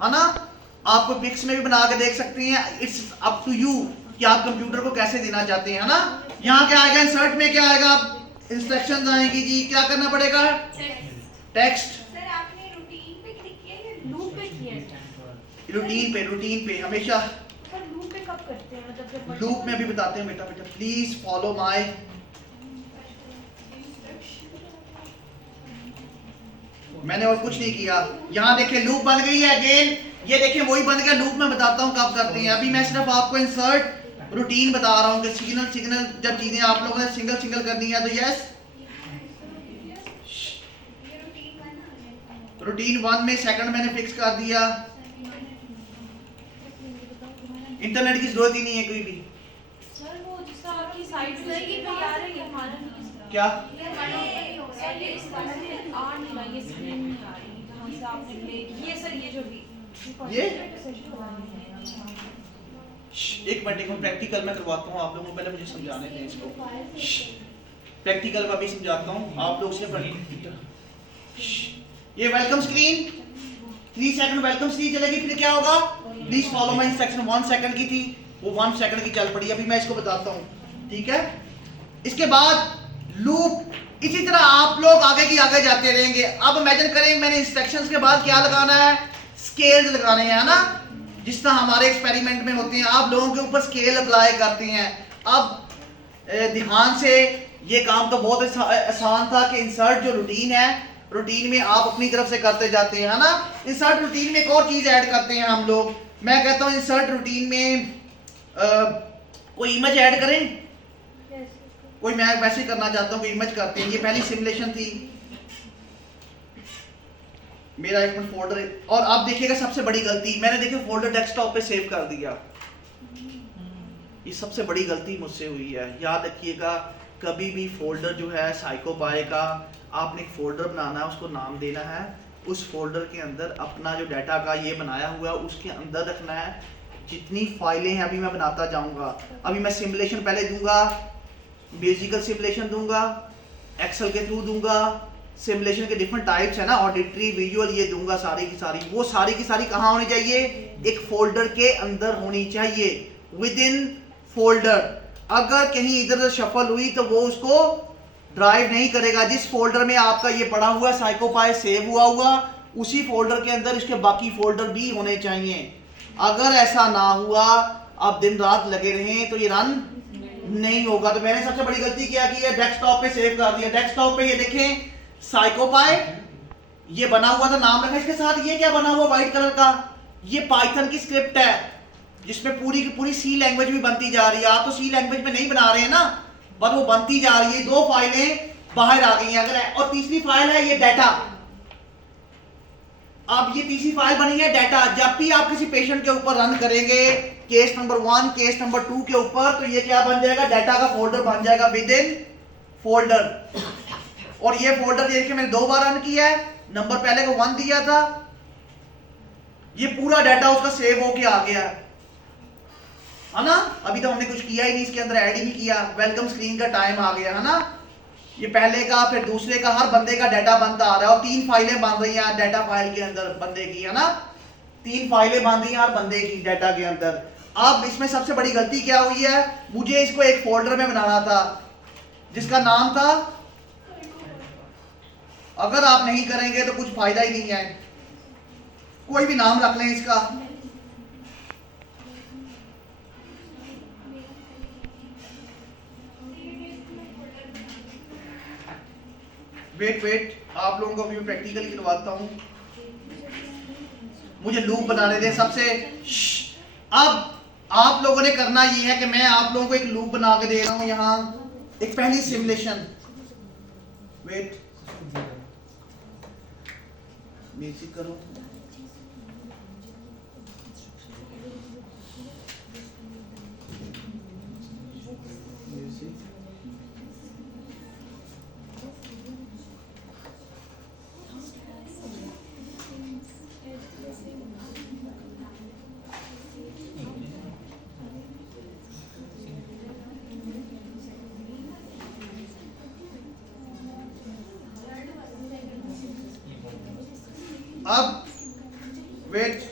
है ना। आपको पिक्स में भी बना के देख सकते हैं। इट्स अप टू यू कि आप कंप्यूटर को कैसे देना चाहते हैं, है ना। यहाँ क्या आएगा, इंसर्ट में क्या आएगा, इंस्ट्रक्शंस आएंगी जी। क्या करना पड़ेगा, टेक्स्ट। सर आपने रूटीन पे क्लिक किया या लूप पे किया? रूटीन पे हमेशा। पर लूप पे कब करते हैं, मतलब जब लूप में भी बताते हैं बेटा, प्लीज फॉलो माय। मैंने और कुछ नहीं किया। यहाँ देखिए लूप बन गई है अगेन, ये देखिए वही बन गया लूप। में बताता हूँ कब करते हैं। अभी मैं सिर्फ आपको इंसर्ट रूटीन बता रहा हूँ कि सिग्नल जब चीजें आप लोगों ने सिंगल करनी है तो यस। रूटीन 1 में सेकंड मैंने फिक्स कर दिया। इंटरनेट की जरूरत ही नहीं है कोई भी। सर वो जिसका आपकी साइट पे ये तैयार है, ये हमारा नहीं इस तरह। क्या सर ये इस तरह से आ नहीं रहा, ये स्क्रीन नहीं आ रही जहाँ से आपने प्ले किया। ये सर ये जो भी ये ये एक मिनट को प्रैक्टिकल में करवाता हूँ आप लोगों को, पहले मुझे समझाने दें इसको। प्रैक्टिकल में भी समझाता हूँ आप लोग से। ये welcome screen 3 second welcome screen चलेगी, फिर क्या होगा, please follow my instruction. 1 second की थी वो 1 सेकंड की चल पड़ी। अभी मैं इसको बताता हूँ, ठीक है। इसके बाद लूप इसी तरह आप लोग आगे की आगे जाते रहेंगे। अब इमेजिन करें मैंने इंस्ट्रक्शंस के बाद क्या लगाना है, स्केल्स लगाने हैं ना। जिस तरह हमारे एक्सपेरिमेंट में होते हैं, आप लोगों के ऊपर स्केल अप्लाई करते हैं। अब ध्यान से, ये काम तो बहुत आसान था कि इंसर्ट जो रूटीन है, रूटीन में आप अपनी तरफ से करते जाते हैं, है ना। इंसर्ट रूटीन में एक और चीज ऐड करते हैं हम लोग। मैं कहता हूँ इंसर्ट रूटीन में कोई इमेज ऐड करें। कोई, मैं वैसे ही करना चाहता हूँ, कोई इमेज करते हैं। ये पहली सिमुलेशन थी, मेरा एक मिनट फोल्डर है। और आप देखिएगा सबसे बड़ी गलती, मैंने देखिए फोल्डर डेस्कटॉप पे सेव कर दिया। ये सबसे बड़ी गलती मुझसे हुई है। याद रखिएगा, कभी भी फोल्डर जो है साइकोपाई का, आपने एक फोल्डर बनाना है, उसको नाम देना है, उस फोल्डर के अंदर अपना जो डाटा का ये बनाया हुआ है उसके अंदर रखना है। जितनी फाइलें हैं अभी मैं बनाता जाऊंगा। अभी मैं सिमुलेशन पहले दूंगा, म्यूजिकल सिमुलेशन दूंगा, एक्सेल के थ्रू दूंगा, सिमुलेशन के डिफरेंट टाइप्स है ना, ऑडिटरी, विजुअल, ये दूंगा सारी की सारी। वो सारी की सारी कहाँ होनी चाहिए? एक फोल्डर के अंदर होनी चाहिए, विद इन फोल्डर। अगर कहीं इधर उधर शफल हुई तो वो उसको ड्राइव नहीं करेगा। जिस फोल्डर में आपका ये पड़ा हुआ है साइकोपाई सेव हुआ उसी फोल्डर के अंदर इसके बाकी फोल्डर भी होने चाहिए। अगर ऐसा ना हुआ, आप दिन रात लगे रहें, तो ये रन नहीं होगा। तो मैंने सबसे बड़ी गलती क्या की है, डेस्कटॉप पे सेव कर दिया। डेस्कटॉप पे ये देखें साइकोपाई ये बना हुआ था, नाम रखा इसके साथ। ये क्या बना हुआ व्हाइट कलर का? ये पाइथन की स्क्रिप्ट है जिसमें पूरी की पूरी सी लैंग्वेज भी बनती जा रही है। आप तो सी लैंग्वेज में नहीं बना रहे हैं ना, पर वो बनती जा रही है। 2 फाइलें बाहर आ गई हैं अगर, और तीसरी फाइल है ये डाटा। अब ये तीसरी फाइल बनी है डाटा। जब भी आप किसी पेशेंट के ऊपर रन करेंगे, केस नंबर 1, केस नंबर 2 के ऊपर, तो ये क्या बन जाएगा? डाटा का फोल्डर बन जाएगा विद इन फोल्डर। और ये फोल्डर देखिए मैंने 2 बार रन किया है। नंबर पहले को 1 दिया था, ये पूरा डाटा उसका सेव होके आ गया है ना। अभी तो हमने कुछ किया ही नहीं, इसके अंदर ऐड ही नहीं किया। वेलकम स्क्रीन का टाइम आ गया है ना। ये पहले का फिर दूसरे का, हर बंदे का डाटा बनता आ रहा है। और 3 फाइलें बन रही हैं डाटा फाइल के अंदर बंदे की, है ना। 3 फाइलें बन रही हैं हर बंदे की डाटा के अंदर। अब इसमें सबसे बड़ी गलती क्या हुई है, मुझे इसको एक फोल्डर में बनाना था जिसका नाम था, अगर आप नहीं करेंगे तो कुछ फायदा ही नहीं है। कोई भी नाम रख लें इसका। वेट, आप लोगों को अभी मैं प्रैक्टिकली करवाता हूं। मुझे लूप बनाने दें सबसे। अब आप लोगों ने करना ये है कि मैं आप लोगों को एक लूप बना के दे रहा हूं। यहां एक पहली सिमुलेशन, वेट, म्यूजिक करो। अब वेट,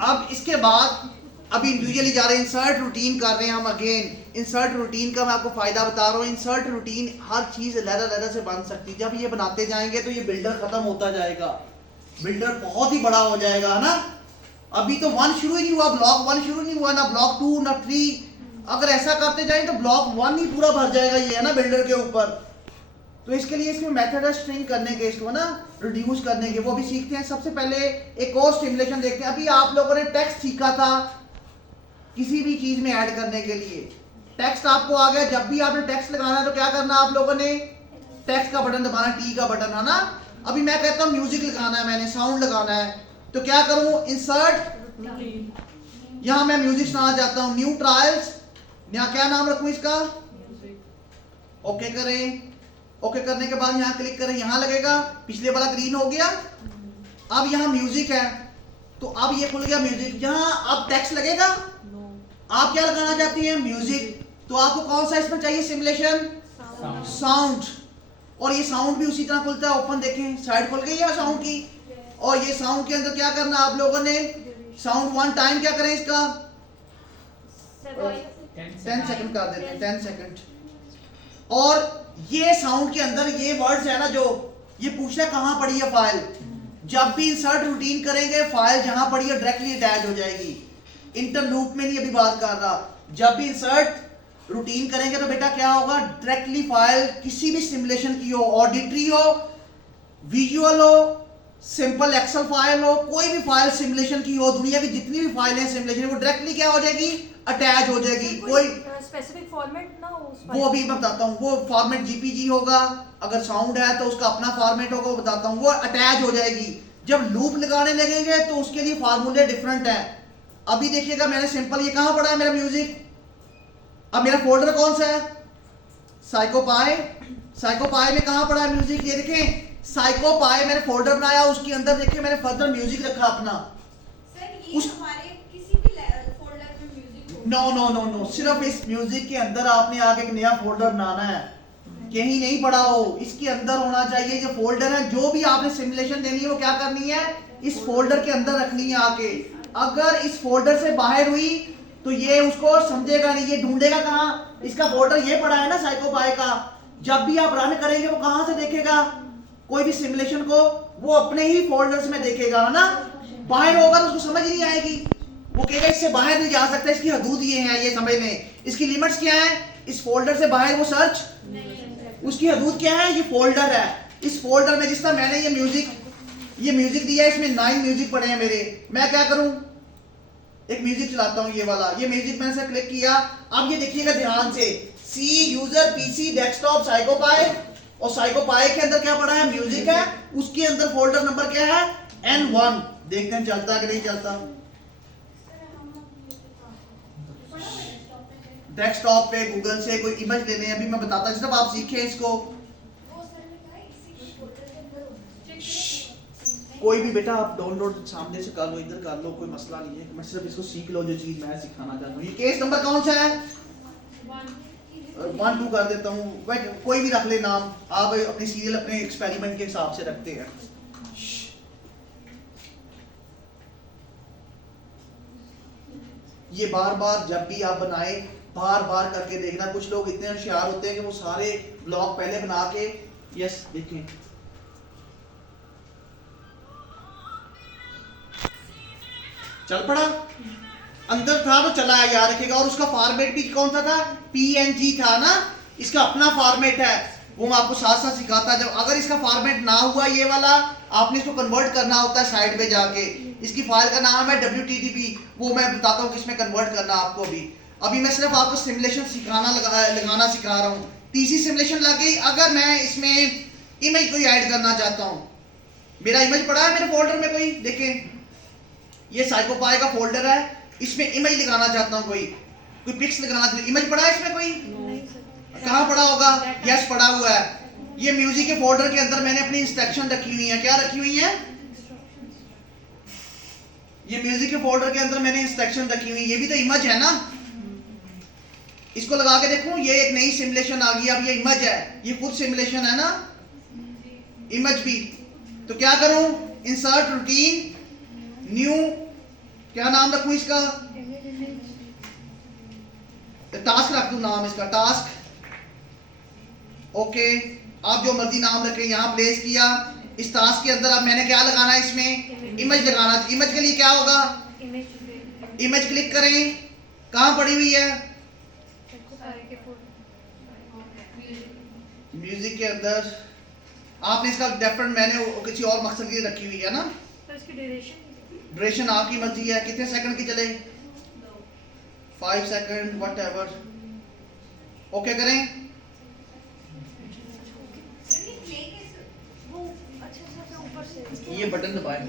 अब इसके बाद अभी इंडिविजुअली जा रहे हैं, इंसर्ट रूटीन कर रहे हैं हम अगेन। इंसर्ट रूटीन का मैं आपको फायदा बता रहा हूँ। इंसर्ट रूटीन हर चीज लहरा से बन सकती है। जब ये बनाते जाएंगे तो ये बिल्डर खत्म होता जाएगा, बिल्डर बहुत ही बड़ा हो जाएगा ना। अभी तो 1 शुरू ही नहीं हुआ, ब्लॉक 1 शुरू नहीं हुआ, ना ब्लॉक 2 ना 3। अगर ऐसा करते जाए तो ब्लॉक 1 ही पूरा भर जाएगा ये, है ना, बिल्डर के ऊपर। तो इसके लिए इसमें मेथड है स्ट्रिंग करने के, इसको ना रिड्यूस करने के, वो भी सीखते हैं। सबसे पहले एक और सिमुलेशन देखते हैं। अभी आप लोगों ने टेक्स्ट सीखा था किसी भी चीज में ऐड करने के लिए। टेक्स्ट आपको आ गया। जब भी आपने टेक्स्ट लगाना है तो क्या करना आप लोगों ने? टेक्स्ट का बटन दबाना, टी का बटन, है ना। अभी मैं कहता हूँ म्यूजिक लगाना है, मैंने साउंड लगाना है, तो क्या करूं? इंसर्ट, यहां मैं म्यूजिक सुनाना चाहता हूं, न्यू ट्रायल्स, यहाँ क्या नाम रखूं इसका? ओके करें। ओके करने के बाद यहाँ क्लिक करें, यहाँ लगेगा, पिछले वाला ग्रीन हो गया। अब यहाँ म्यूजिक है तो अब ये खुल गया म्यूजिक। यहाँ अब टेक्स्ट लगेगा। आप क्या लगाना चाहती हैं? म्यूजिक। तो आपको कौन सा इसमें चाहिए सिमुलेशन? साउंड। और ये साउंड भी उसी तरह खुलता है, ओपन देखें, साइड खुल गई है साउंड की। और ये साउंड के अंदर क्या करना आप लोगों ने? साउंड 1 टाइम क्या करें इसका? 10 सेकंड कर देते हैं, 10 सेकंड। और ये साउंड के अंदर ये वर्ड्स है ना, जो ये पूछना कहां पड़ी है फाइल, जब भी इंसर्ट रूटीन करेंगे फाइल जहां पड़ी है डायरेक्टली अटैच हो जाएगी, इंटरलूप में नहीं अभी बात कर रहा। जब भी इंसर्ट रूटीन करेंगे तो बेटा क्या होगा, डायरेक्टली फाइल किसी भी सिमुलेशन की हो, ऑडिटरी हो, विजुअल हो, सिंपल एक्सेल फाइल हो, कोई भी फाइल सिमुलेशन की हो, दुनिया की जितनी भी फाइल है सिमुलेशन, वो डायरेक्टली क्या हो जाएगी, अटैच हो जाएगी। कोई स्पेसिफिक फॉर्मेट ना हो उस वो अभी मैं बताता हूँ, वो फॉर्मेट जीपीजी होगा, अगर साउंड है तो उसका अपना फॉर्मेट होगा, वो बताता हूँ, वो अटैच हो जाएगी। जब लूप लगाने लगेंगे तो उसके लिए फार्मूले डिफरेंट है। अभी देखिएगा मैंने सिंपल, ये कहाँ पड़ा है मेरा म्यूजिक, अब मेरा फोल्डर कौन सा है, साइकोपाई। साइकोपाई में कहाँ पड़ा है म्यूजिक, ये देखें साइकोपाई मैंने फोल्डर बनाया, उसके अंदर देखिए मैंने फर्दर म्यूजिक रखा अपना। सर ये उस हमारे किसी भी फोल्डर में म्यूजिक हो। नो नो नो नो, सिर्फ इस म्यूजिक के अंदर आपने आके एक नया फोल्डर बनाना है, कहीं नहीं पड़ा हो, इसके अंदर होना चाहिए। जो फोल्डर है, जो भी आपने सिमुलेशन देनी है वो क्या करनी है, इस फोल्डर के अंदर रखनी है आके। अगर इस फोल्डर से बाहर हुई तो ये उसको समझेगा नहीं, ये ढूंढेगा कहाँ, इसका फोल्डर ये पड़ा है ना साइकोपाई का। जब भी आप रन करेंगे वो कहाँ से देखेगा, कोई भी सिमुलेशन को वो अपने ही फोल्डर्स में देखेगा, है ना। बाहर होगा तो उसको समझ नहीं आएगी, वो कहेगा इससे बाहर नहीं जा सकता, इसकी हदूद ये है, ये समझ लें, इसकी लिमिट्स क्या है, इस फोल्डर से बाहर वो सर्च, उसकी हदूद क्या है, ये फोल्डर है। इस फोल्डर में जिस तरह मैंने ये म्यूजिक दिया है, इसमें 9 म्यूजिक पड़े हैं मेरे, मैं क्या करूं, एक म्यूजिक चलाता हूं, ये वाला, ये म्यूजिक मैंने से क्लिक किया। अब ये देखिएगा ध्यान से, सी यूजर पीसी डेस्कटॉप साइकोपाई, और साइकोपाई के अंदर क्या पड़ा है, म्यूजिक है, उसके अंदर फोल्डर नंबर क्या है, N1। देखते हैं चलता कि नहीं चलता। डेस्कटॉप पे गूगल से कोई इमेज लेने हैं, अभी मैं बताता हूं, जब आप सीखें इसको, कोई भी बेटा आप डाउनलोड सामने से कर लो, इधर कर लो, कोई मसला नहीं है, मैं सिर्फ इसको सीख लो जो चीज मैं सिखाना चाहता हूँ। ये केस नंबर कौन सा है, 1 2 कर देता हूँ, कोई भी रख ले नाम, आप अपने सीरियल अपने एक्सपेरिमेंट के हिसाब से रखते हैं। ये बार बार जब भी आप बनाए, बार बार करके देखना। कुछ लोग इतने होशियार होते हैं कि वो सारे ब्लॉक पहले बना के, यस देखें, चल पड़ा, अंदर था तो चला है, याद रखिएगा। और उसका फॉर्मेट भी कौन सा था, PNG था ना, इसका अपना फॉर्मेट है, वो मैं आपको साथ साथ सिखाता। जब अगर इसका फॉर्मेट ना हुआ ये वाला, आपने इसको कन्वर्ट करना होता है साइड पे जाके, इसकी फाइल का नाम है WTTP, वो मैं बताता हूँ किसमें कन्वर्ट करना आपको। अभी मैं सिर्फ आपको सिमुलेशन लगाना सिखा रहा हूँ। तीसरी सिमुलेशन लग गई। अगर मैं इसमें इमेज कोई ऐड करना चाहता हूँ, मेरा इमेज पड़ा है मेरे फोल्डर में, कोई देखें ये साइकोपाई का फोल्डर है, इसमें इमेज लगाना चाहता हूँ, कोई पिक्स लगाना चाहता हूँ, इमेज पड़ा है इसमें, कोई कहाँ पड़ा होगा, यस पड़ा हुआ है। ये म्यूजिक के फोल्डर के अंदर मैंने अपनी इंस्ट्रक्शन रखी हुई है, क्या रखी हुई है, ये म्यूजिक के फोल्डर के अंदर मैंने इंस्ट्रक्शन रखी हुई, ये भी तो इमेज है ना। इसको लगा के देखूं, ये एक नई सिमुलेशन आ गई, अब ये इमेज है, ये खुद सिमुलेशन है ना, इमेज भी। तो क्या करूं, इंसर्ट रूटीन, न्यू, क्या नाम रखूं इसका, टास्क रख दूं नाम इसका, टास्क, ओके। आप जो मर्जी नाम रखें, यहां प्लेस किया। इस टास्क के अंदर अब मैंने क्या लगाना है, इसमें इमेज लगाना। इमेज के लिए क्या होगा, इमेज क्लिक करें, कहां पड़ी हुई है, म्यूजिक के अंदर। आपने इसका डिफरेंट, मैंने किसी और मकसद के लिए रखी हुई है ना। तो इसकी ड्यूरेशन आपकी मर्जी है, कितने सेकंड की चले, 5 सेकंड वट एवर, ओके करें। ये बटन दबाएं,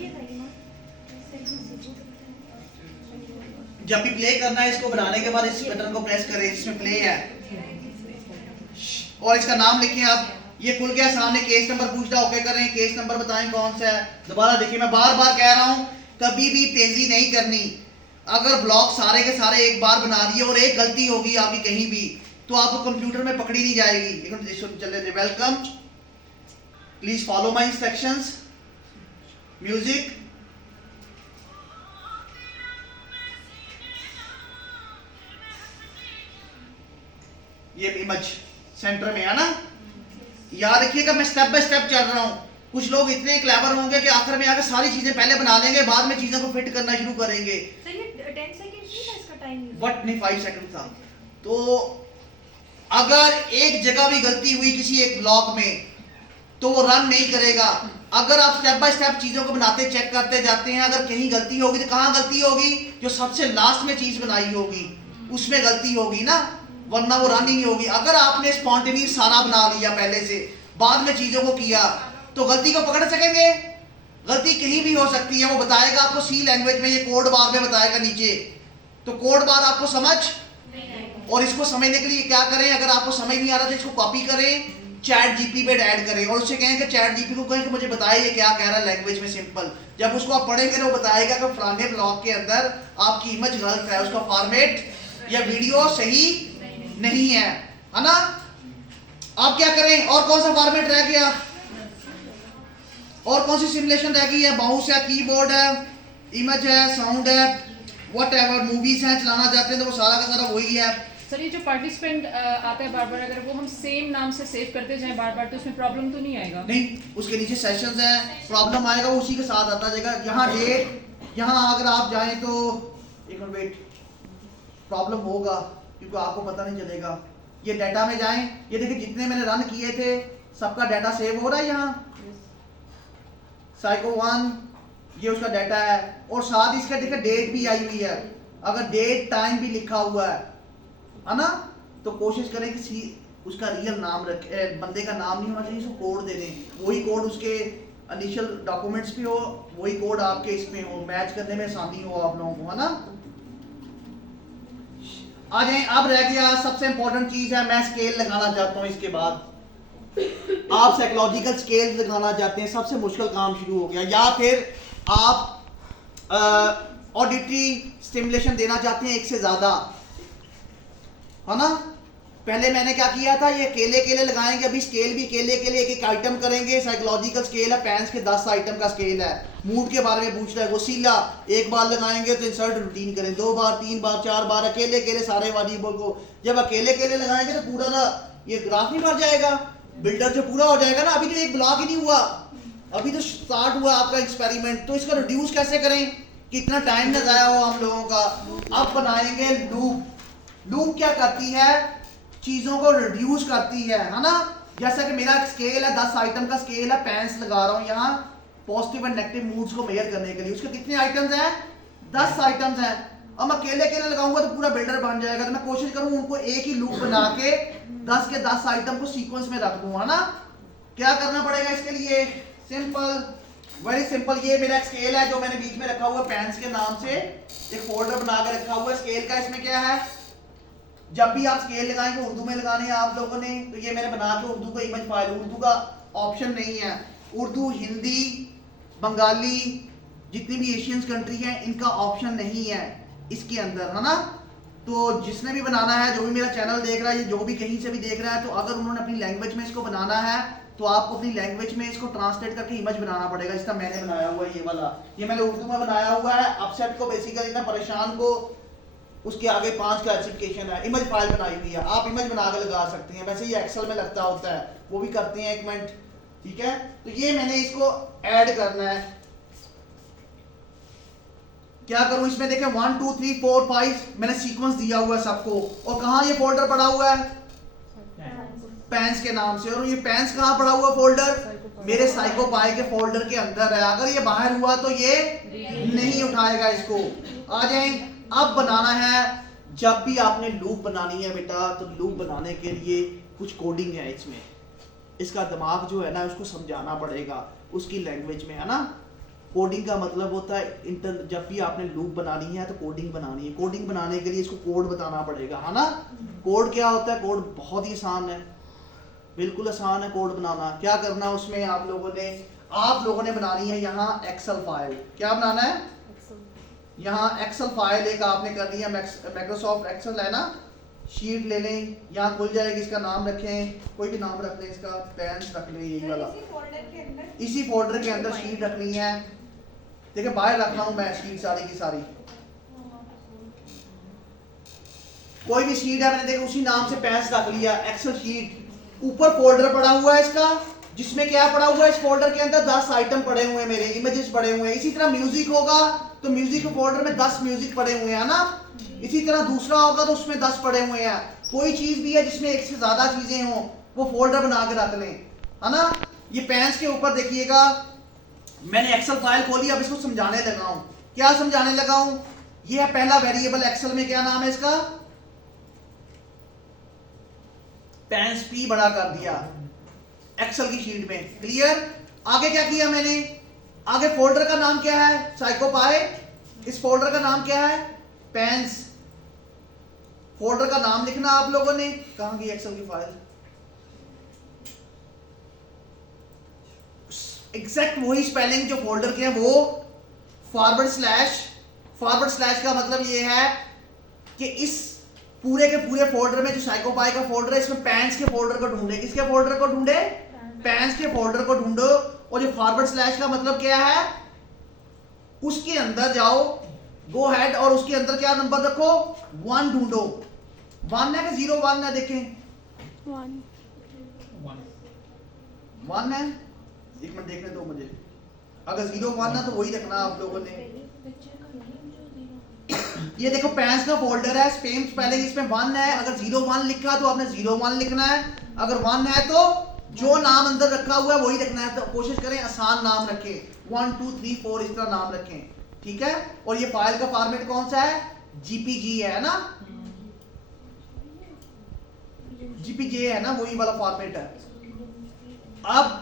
जब भी प्ले करना है इसको बनाने के बाद इस बटन को प्रेस करें जिसमें प्ले है, और इसका नाम लिखें आप। ये खुल गया सामने, केस नंबर पूछता, ओके करें, केस नंबर बताएं कौन सा है। दोबारा देखिए, मैं बार बार कह रहा हूं, कभी भी तेजी नहीं करनी। अगर ब्लॉक सारे के सारे एक बार बना दिए और एक गलती होगी आपकी कहीं भी, तो आपको कंप्यूटर में पकड़ी नहीं जाएगी। चले, welcome, please follow my instructions, music, ये इमेज सेंटर में है ना। याद रखिएगा मैं स्टेप बाय स्टेप चल रहा हूं, कुछ लोग इतने क्लेवर होंगे कि आखिर में आकर सारी चीजें पहले बना लेंगे, बाद में चीजों को फिट करना शुरू करेंगे। सर ये 10 सेकंड नहीं था इसका टाइम? बट नहीं 5 सेकंड था। तो अगर एक जगह भी गलती हुई किसी एक ब्लॉक में तो वो रन नहीं करेगा। अगर आप स्टेप बाय स्टेप चीजों को बनाते चेक करते जाते हैं, अगर कहीं गलती होगी तो कहाँ गलती होगी? जो सबसे लास्ट में चीज बनाई होगी उसमें गलती होगी ना, वरना वो रन ही नहीं होगी। अगर आपने स्पॉन्टेनियस सारा बना लिया पहले से, बाद में चीजों को किया, तो गलती को पकड़ सकेंगे? गलती कहीं भी हो सकती है। वो बताएगा आपको सी लैंग्वेज में, ये कोड बार में बताएगा नीचे। तो कोड बार आपको समझ, और इसको समझने के लिए क्या करें, अगर आपको समझ नहीं आ रहा तो इसको कॉपी करें, चैट जीपी पे ऐड करें और उससे कहें कि चैट जीपी को कहें कि मुझे बताइए ये क्या कह रहा है लैंग्वेज में सिंपल। जब उसको आप पढ़ेंगे तो वो बताएगा कि फलाने ब्लॉक के अंदर आपकी इमेज गलत है, उसका फॉर्मेट या वीडियो सही नहीं है ना। आप क्या करें, और कौन सा फॉर्मेट रह गया, और कौन सी सिमुलेशन रह गई है? माउस है, कीबोर्ड है, इमेज है, साउंड है, व्हाटएवर, मूवीज हैं चलाना चाहते हैं तो वो सारा का सारा वही है। सर ये जो पार्टिसिपेंट आता है बार बार, अगर वो हम सेम नाम से सेव करते जाएं बार बार तो उसमें प्रॉब्लम तो नहीं आएगा? नहीं, उसके नीचे सेशंस हैं, प्रॉब्लम आएगा वो उसी के साथ आता जाएगा। यहाँ डेट, यहाँ अगर आप जाएं तो एक मिनट वेट, प्रॉब्लम होगा क्योंकि आपको पता नहीं चलेगा। ये डाटा में जाएं, ये देखिए जितने मैंने रन किए थे सबका डाटा सेव हो रहा है यहाँ। साइको 1 ये उसका डाटा है, और साथ इसका देखिए डेट भी आई हुई है। अगर डेट टाइम भी लिखा हुआ है ना, तो कोशिश करें कि उसका रियल नाम रखे, बंदे का नाम नहीं होना चाहिए, उसको कोड दे दें। वही कोड उसके इनिशियल डॉक्यूमेंट्स पे हो, वही कोड आपके इसमें हो, मैच करने में आसानी हो आप लोगों को, है ना। आ जाए, अब रह गया सबसे इंपॉर्टेंट चीज है, मैं स्केल लगाना चाहता हूँ। इसके बाद आप साइकोलॉजिकल स्केल लगाना चाहते हैं, सबसे मुश्किल काम शुरू हो गया। या फिर आप ऑडिटरी स्टिमुलेशन देना चाहते हैं एक से ज्यादा, है ना। पहले मैंने क्या किया था, ये केले केले लगाएंगे, अभी स्केल भी केले केले एक एक आइटम करेंगे। साइकोलॉजिकल स्केल है, पेंस के 10 आइटम का स्केल है। मूड के बारे में पूछ रहा है, वसीला एक बार लगाएंगे तो इंसर्ट रूटीन करें, 2 बार 3 बार 4 बार, अकेले केले सारे वाजिबों को। जब अकेले केले लगाएंगे तो पूरा ना ये ग्राफ नहीं भर जाएगा, बिल्डर जो पूरा हो जाएगा ना। अभी तो एक ब्लॉक ही नहीं हुआ, अभी तो स्टार्ट हुआ आपका एक्सपेरिमेंट। तो इसका रिड्यूस कैसे करें, कितना टाइम ना जाया हो हम लोगों का। अब बनाएंगे लूप। लूप क्या करती है, चीजों को रिड्यूस करती है ना। जैसा कि मेरा स्केल है, 10 आइटम का स्केल है, पेंस लगा रहा हूं यहाँ पॉजिटिव एंड नेगेटिव मूड्स को मेजर करने के लिए। उसके कितने आइटम्स हैं, 10 आइटम्स हैं। अब मैं केले केले लगाऊंगा तो पूरा बिल्डर बन जाएगा। तो मैं कोशिश करूं उनको एक ही लूप बना के 10 के 10 आइटम को सीक्वेंस में रख दूं, है ना। क्या करना पड़ेगा इसके लिए, सिंपल, वेरी सिंपल। ये मेरा स्केल है जो मैंने बीच में रखा हुआ पेंस के नाम से, एक फोल्डर बना के रखा हुआ है स्केल का। इसमें क्या है, जब भी आप स्केल लगाएंगे उर्दू में लगाने हैं आप लोगों ने। तो ये मैंने बना के उर्दू का इमेज फाइल, उर्दू का ऑप्शन नहीं है, उर्दू, हिंदी, बंगाली, जितनी भी एशियन कंट्री हैं इनका ऑप्शन नहीं है इसके अंदर, है ना। तो जिसने भी बनाना है, जो भी मेरा चैनल देख रहा है, जो भी कहीं से भी देख रहा है, तो अगर उन्होंने अपनी लैंग्वेज में इसको बनाना है तो आपको अपनी लैंग्वेज में इसको ट्रांसलेट करके इमेज बनाना पड़ेगा। इसका मैंने बनाया हुआ है ये वाला, ये मैंने उर्दू में बनाया हुआ है। अपसेट को बेसिकली ना, परेशान को उसके आगे 5 क्लासिफिकेशन है, इमेज फाइल बनाई हुई है, आप इमेज बना के लगा सकते हैं। वैसे ये एक्सेल में लगता होता है, वो भी करते हैं, एक मिनट, ठीक है। तो ये मैंने इसको ऐड करना है। क्या करूं इसमें, देखें 1 2 3 4 5 मैंने सीक्वेंस दिया हुआ है सबको। और कहाँ ये फोल्डर पड़ा हुआ है, पेंस के नाम से। और ये पेंस कहाँ पड़ा हुआ फोल्डर, मेरे साइकोपाई के फोल्डर के अंदर है। अगर ये बाहर हुआ तो ये नहीं उठाएगा इसको। आ जाए, अब बनाना है, जब भी आपने लूप बनानी है बेटा, तो लूप बनाने के लिए कुछ कोडिंग है इसमें। इसका दिमाग जो है ना उसको समझाना पड़ेगा उसकी लैंग्वेज में, है ना। कोडिंग का मतलब होता है जब भी आपने लूप बनानी है तो कोडिंग बनानी है। कोडिंग बनाने के लिए इसको कोड बताना पड़ेगा, है ना। कोड क्या होता है, कोड बहुत ही आसान है, बिल्कुल आसान है कोड बनाना। क्या करना उसमें, आप लोगों ने बनानी है यहाँ एक्सेल फाइल। क्या बनाना है, यहाँ एक्सेल फाइल एक आपने करनी है, माइक्रोसॉफ्ट एक्सेल है ना, शीट ले लें, यहाँ खुल जाएगी। इसका नाम रखें, कोई भी नाम रख लें, इसका पेंस रख लें, यही वाला। इसी फोल्डर के अंदर शीट रखनी है। देखिए बाहर रख रहा हूँ मैं शीट सारी की सारी, कोई भी शीट है, मैंने देखा उसी नाम से पेंस रख लिया, एक्सेल शीट। ऊपर फोल्डर पड़ा हुआ है इसका, जिसमें क्या पड़ा हुआ है, इस फोल्डर के अंदर 10 आइटम पड़े हुए हैं, मेरे इमेजेस पड़े हुए हैं। इसी तरह म्यूजिक होगा तो म्यूजिक के फोल्डर में 10 म्यूजिक पड़े हुए हैं ना। इसी तरह दूसरा होगा तो उसमें 10 पड़े हुए हैं। कोई चीज भी है जिसमें एक से ज्यादा चीजें हों वो फोल्डर बना के रख लें, है ना। ये पेन्स के ऊपर देखिएगा मैंने एक्सेल फाइल खोली, अब इसको समझाने लगा हूं। क्या समझाने लगा हूं? ये है पहला वेरिएबल एक्सेल में, क्या नाम है इसका, पेन्स पी बड़ा कर दिया एक्सेल की शीट में, क्लियर। आगे क्या किया मैंने, आगे फोल्डर का नाम क्या है, साइकोपाई। इस फोल्डर का नाम क्या है, पेन्स। फोल्डर का नाम लिखना आप लोगों ने, कहां गई एक्सेल की फाइल, एग्जैक्ट वही स्पेलिंग जो फोल्डर के है वो फॉरवर्ड स्लैश का मतलब ये है कि इस पूरे के पूरे फोल्डर में जो साइकोपाई का फोल्डर है इसमें पेन्स के फोल्डर को ढूंढे। किसके फोल्डर को ढूंढे, पेन्स के फोल्डर को ढूंढो। और जो फॉरवर्ड स्लैश का मतलब क्या है, उसके अंदर जाओ, गो हेड, और उसके अंदर क्या नंबर रखो, 1 ढूंढो। 1 है कि 01 है, देखें 1 है, एक मिनट देखने दो मुझे। अगर 01 है तो वही रखना आप लोगों ने। ये देखो पेन्स का फोल्डर है, स्पेम स्पेलिंग इसमें 1 है। अगर 01 लिखा तो आपने 01 लिखना है, अगर 1 है तो जो नाम अंदर रखा हुआ है वही रखना है। तो कोशिश करें आसान नाम रखें, 1 2 3 4 इस तरह नाम रखें, ठीक है। और ये फाइल का फॉर्मेट कौन सा है, जीपीजी है ना, जीपीजे है ना, वही वाला फॉर्मेट है। अब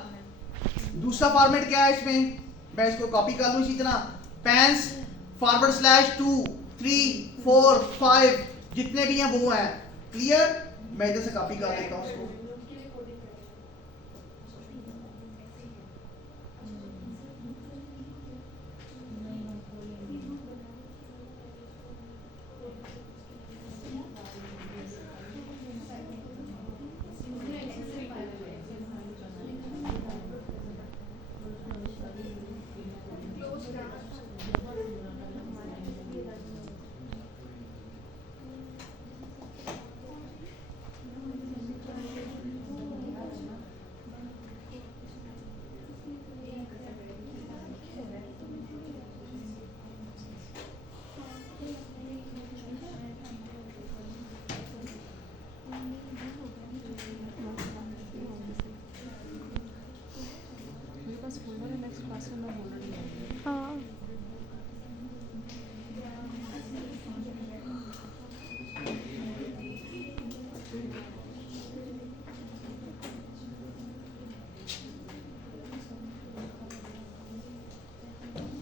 दूसरा फॉर्मेट क्या है इसमें, मैं इसको कॉपी कर लूं इसी तरह, पेन्स फॉरवर्ड स्लैश 2 3 4 5 जितने भी हैं वो हैं, क्लियर। मैं इधर से कॉपी कर लेता हूं इसको।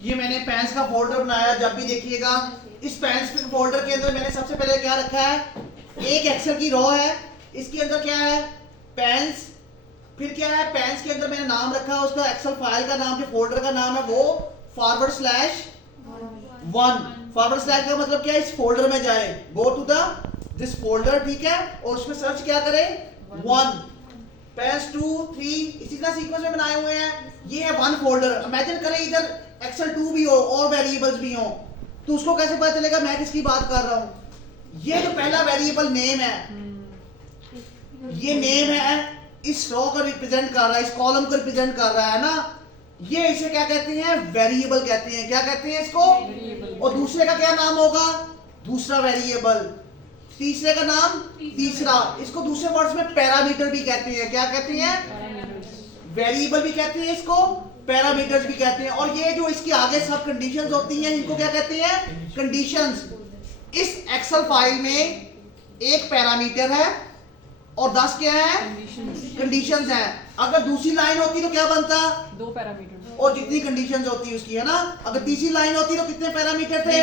ये मैंने पेन्स का फोल्डर बनाया, जब भी देखिएगा इस पेन्स के फोल्डर के अंदर मैंने सबसे पहले क्या रखा है, एक एक्सेल की रो है, इसके अंदर क्या है, पेन्स। फिर क्या है, पेन्स के अंदर मैंने नाम रखा है उसका, एक्सेल फाइल का नाम, जो फोल्डर का नाम है वो फॉरवर्ड स्लैश 1। फॉरवर्ड स्लैश का मतलब क्या है, इस फोल्डर में जाए, गो टू दिस फोल्डर, ठीक है, और उसमें सर्च क्या करें, 1 पेन्स 2 3 इसी तरह सीक्वेंस में बनाए हुए हैं। ये है 1 फोल्डर। इमेजिन करें इधर एक्सेल 2 भी हो और वेरिएबल्स भी हो, तो उसको कैसे पता चलेगा मैं किसकी बात कर रहा हूं। ये जो पहला वेरिएबल नेम है, ये नेम है, इस रो को रिप्रेजेंट कर रहा है, इस कॉलम को रिप्रेजेंट कर रहा है ना, ये इसे क्या कहते हैं, वेरिएबल कहते हैं। क्या कहते हैं इसको, और दूसरे का क्या नाम होगा, दूसरा वेरिएबल। तीसरे का नाम तीसरा, इसको दूसरे वर्ड्स में पैरामीटर भी कहते हैं। क्या कहते हैं, वेरिएबल भी कहते हैं इसको, पैरामीटर्स भी कहते हैं। और ये जो इसके आगे सब कंडीशंस होती हैं इनको क्या कहते हैं, कंडीशंस। इस एक्सेल फाइल में एक पैरामीटर है और 10 क्या है, कंडीशंस हैं। अगर दूसरी लाइन होती तो क्या बनता, 2 पैरामीटर, और जितनी कंडीशंस होती उसकी, है ना। अगर तीसरी लाइन होती तो कितने पैरामीटर थे,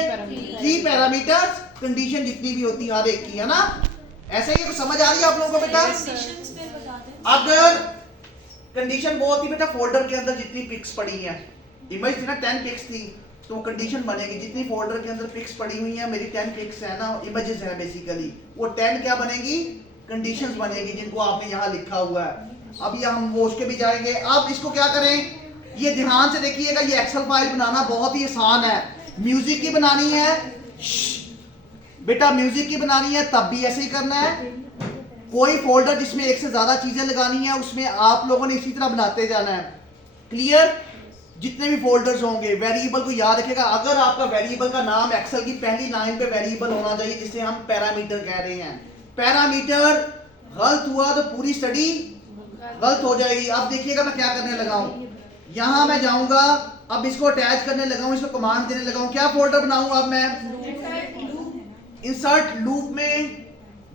3 पैरामीटर्स, कंडीशन जितनी भी होती हर एक की, है ना। ऐसे ही तो समझ आ रही है आप लोगों को बेटा। अगर कंडीशन वो होती बेटा, फोल्डर के अंदर जितनी पिक्स पड़ी हैं, इमेज थी ना 10 पिक्स थी, तो कंडीशन बनेगी जितनी फोल्डर के अंदर पिक्स पड़ी हुई हैं, मेरी 10 पिक्स है ना, इमेजेस हैं बेसिकली, वो 10 क्या बनेगी, कंडीशंस बनेगी, जिनको आपने यहाँ लिखा हुआ है। अब ये हम वो उसके भी जाएंगे। अब इसको क्या करें, ये ध्यान से देखिएगा, ये एक्सेल फाइल बनाना बहुत ही आसान है। म्यूजिक की बनानी है बेटा, म्यूजिक की बनानी है तब भी ऐसे ही करना है, कोई फोल्डर जिसमें एक से ज्यादा चीजें लगानी है उसमें आप लोगों ने इसी तरह बनाते जाना है। क्लियर? जितने भी फोल्डर्स होंगे वेरिएबल को याद रखिएगा। अगर आपका वेरिएबल का नाम एक्सेल की पहली लाइन पे वेरिएबल होना चाहिए जिसे हम पैरामीटर कह रहे हैं। पैरामीटर गलत हुआ तो पूरी स्टडी गलत हो जाएगी। अब देखिएगा मैं क्या करने लगा हूं, यहां मैं जाऊंगा, अब इसको अटैच करने लगा हूं, इसको कमांड देने लगा हूं। क्या फोल्डर बनाऊं अब मैं? इंसर्ट लूप में